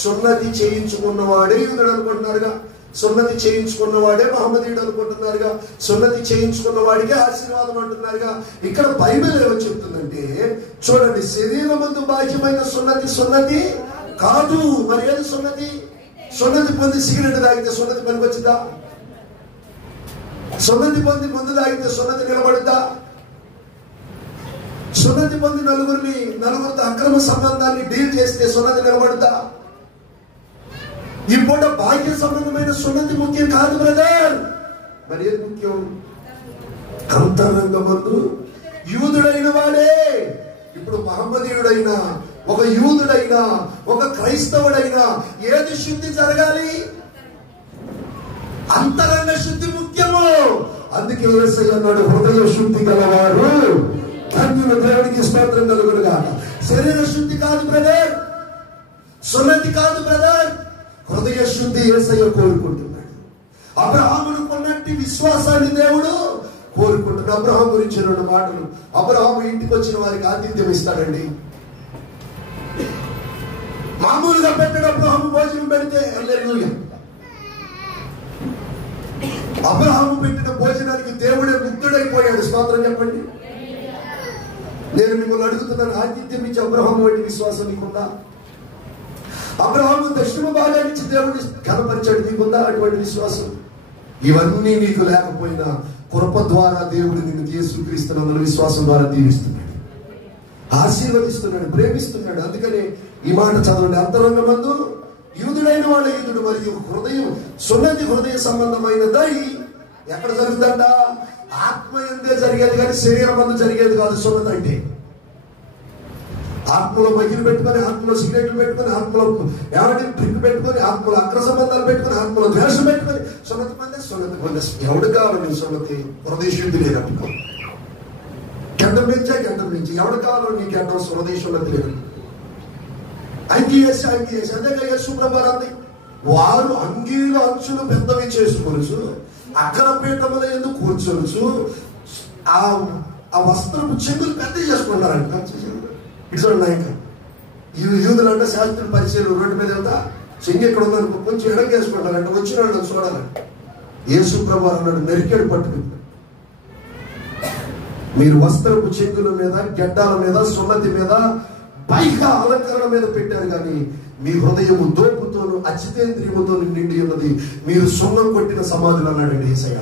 సున్నతి చేయించుకున్నవాడే యూదుడు అనుకుంటున్నారుగా, సున్నతి చేయించుకున్నవాడే మహమ్మదీయుడు అనుకుంటున్నారుగా, సున్నతి చేయించుకున్న వాడికే ఆశీర్వాదం అంటున్నారుగా. ఇక్కడ బైబిల్ ఏమని చెప్తుందంటే చూడండి, శరీరమందు బాహ్యమైన సున్నతి కాదు. మరి ఏది సున్నతి? సున్నతి పొంది సిగరెట్ తాగితే సున్నతి పనికొచ్చిందా? సున్నతి పొంది ముందు తాగితే సున్నతి నిలబడుద్దా? సున్నతి పొంది నలుగురితో అక్రమ సంబంధాన్ని డీల్ చేస్తే సున్నతి నిలబడుద్దా? ఈ పూట బాహ్య సంబంధమైన సున్నతి ముఖ్యం కాదు బ్రదర్. మరి ఏది ముఖ్యం? అంతరంగమందు యూదుడైన వాడే. ఇప్పుడు మహమ్మదీయుడైనా, ఒక యూదుడైనా, ఒక క్రైస్తవుడైనా ఏది శుద్ధి జరగాలి? అంతరంగ శుద్ధి ముఖ్యము. అందుకే యేసయ్య అన్నాడు, హృదయ శుద్ధి గలవారు ధన్యులు, దేవునికి స్తోత్రం కలుగునుగాక. శరీర శుద్ధి కాదు బ్రదర్, సున్నతి కాదు బ్రదర్, హృదయ శుద్ధి యేసయ్య కోరుకుంటున్నాడు. అబ్రహామును కొన్నట్టి విశ్వాసాన్ని దేవుడు కోరుకుంటున్నాడు. అబ్రహాం గురించి 2 మాటలు. అబ్రహాము ఇంటికి వచ్చిన వారికి ఆతిథ్యం ఇస్తాడండి. మామూలుగా పెట్టాడు అబ్రహాము భోజనం పెడితే హల్లెలూయా. అబ్రహాము పెట్టిన భోజనానికి దేవుడే ముగ్ధుడైపోయాడు. స్తోత్రం చెప్పండి. నేను మిమ్మల్ని అడుగుతున్నాను, ఆతిథ్యం ఇచ్చి అబ్రహాము వంటి విశ్వాసం నీకుందా? అబ్రహాము దక్షిణ భాగానికి దేవుడిని కనపరిచాడు, నీకుందా అటువంటి విశ్వాసం? ఇవన్నీ నీకు లేకపోయినా కృప ద్వారా దేవుడు నిన్ను యేసుక్రీస్తునందు విశ్వాసం ద్వారా దీవిస్తున్నాడు, ఆశీర్వదిస్తున్నాడు, ప్రేమిస్తున్నాడు. అందుకనే ఈ మాట చదవండి. అంతరంగమందు యూదుడైన వాడు యూదుడు మరియు హృదయం సున్నతి హృదయ సంబంధమైనదై ఎక్కడ జరుగుతుందంట? ఆత్మ ఎందే జరిగేది కానీ శరీరం అందు జరిగేది కాదు. సున్నతి అంటే ఆత్మలో మగిలి పెట్టుకొని, ఆత్మలో సిగరెట్లు పెట్టుకొని, ఆత్మలో ఏమంటే డ్రింక్ పెట్టుకొని, ఆత్మలో అక్ర సంబంధాలు పెట్టుకొని, ఆత్మలో ద్వేషం పెట్టుకొని సున్నతి పొందే ఎవడు కావాలి? నీ సున్నతి హృదయ శుద్ధి లేనప్పుడు. గంటం నుంచి ఎవడు కావాలో నీ గంటం హృదయ సున్నతి లేదు. అంగీ వేసి అంతేగా యేసు ప్రభువారు అంది, వారు అంగీలో అంచులు పెద్దవి చేసుకోవచ్చు, అగ్రపీఠముల ఎందుకు కూర్చోవచ్చు, ఆ వస్త్రపు చెంగులు పెద్ద చేసుకుంటారంట. ఇట్లా ఇంకా యూదులు అంటే శాస్త్రుల పరిచయం రోడ్డు మీద వెళ్తా చెంగి ఎక్కడ ఉందనుకో కొంచెం ఎడకేసుకుంటారంట, వచ్చిన వాళ్ళు చూడాలంట. యేసు ప్రభువారు అన్నాడు, నరికేడు పట్టుకుని మీరు వస్త్రపు చెంగుల మీద, గడ్డాల మీద, సున్నతి మీద, పైగా అలంకరణ మీద పెట్టారు కానీ మీ హృదయము దోపుతోను అచితేంద్రియముతో నిండి ఉన్నది. మీరు సున్నం కొట్టిన సమాధులు అన్నాడండి యేసయ్య.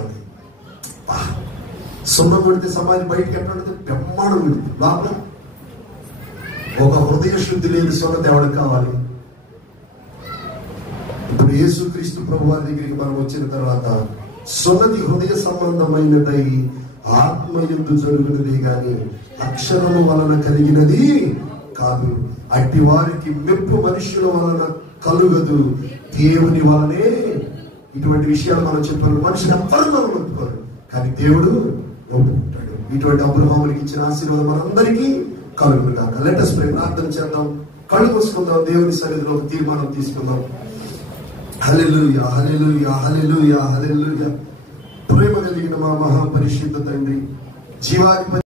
సున్నం కొడితే సమాధి బయటకి ఎట్లా ఉంటుంది? బ్రహ్మాండం ఉంటుంది. లోపల ఒక హృదయ శుద్ధి లేని సున్నతి ఎవరికి కావాలి? ఇప్పుడు యేసుక్రీస్తు ప్రభు వారి దగ్గరికి మనం వచ్చిన తర్వాత సున్నతి హృదయ సంబంధమైనదై ఆత్మయందు జరుగునది గాని అక్షరము వలన కలిగినది కాదు. అట్టి వారికి మెప్పు మనుషుల వలన కలుగదు, దేవుని వలనే. ఇటువంటి విషయాలు మనం చెప్పారు. మనుషులు ఎవ్వరు మనం ఒప్పుకోరు, కానీ దేవుడు ఒప్పుకుంటాడు. ఇటువంటి అబ్రహామునికి ఇచ్చిన ఆశీర్వాదం మనందరికీ కలుగును కాక. Let us pray. ప్రార్థన చేద్దాం, కళ్ళు మూసుకుందాం, దేవుని సన్నిధిలో ఒక తీర్మానం తీసుకుందాం. హల్లెలూయా, హల్లెలూయా, హల్లెలూయా, హల్లెలూయా. ప్రేమ కలిగిన మా మహాపరిశుద్ధ తండ్రి, జీవాధిపతి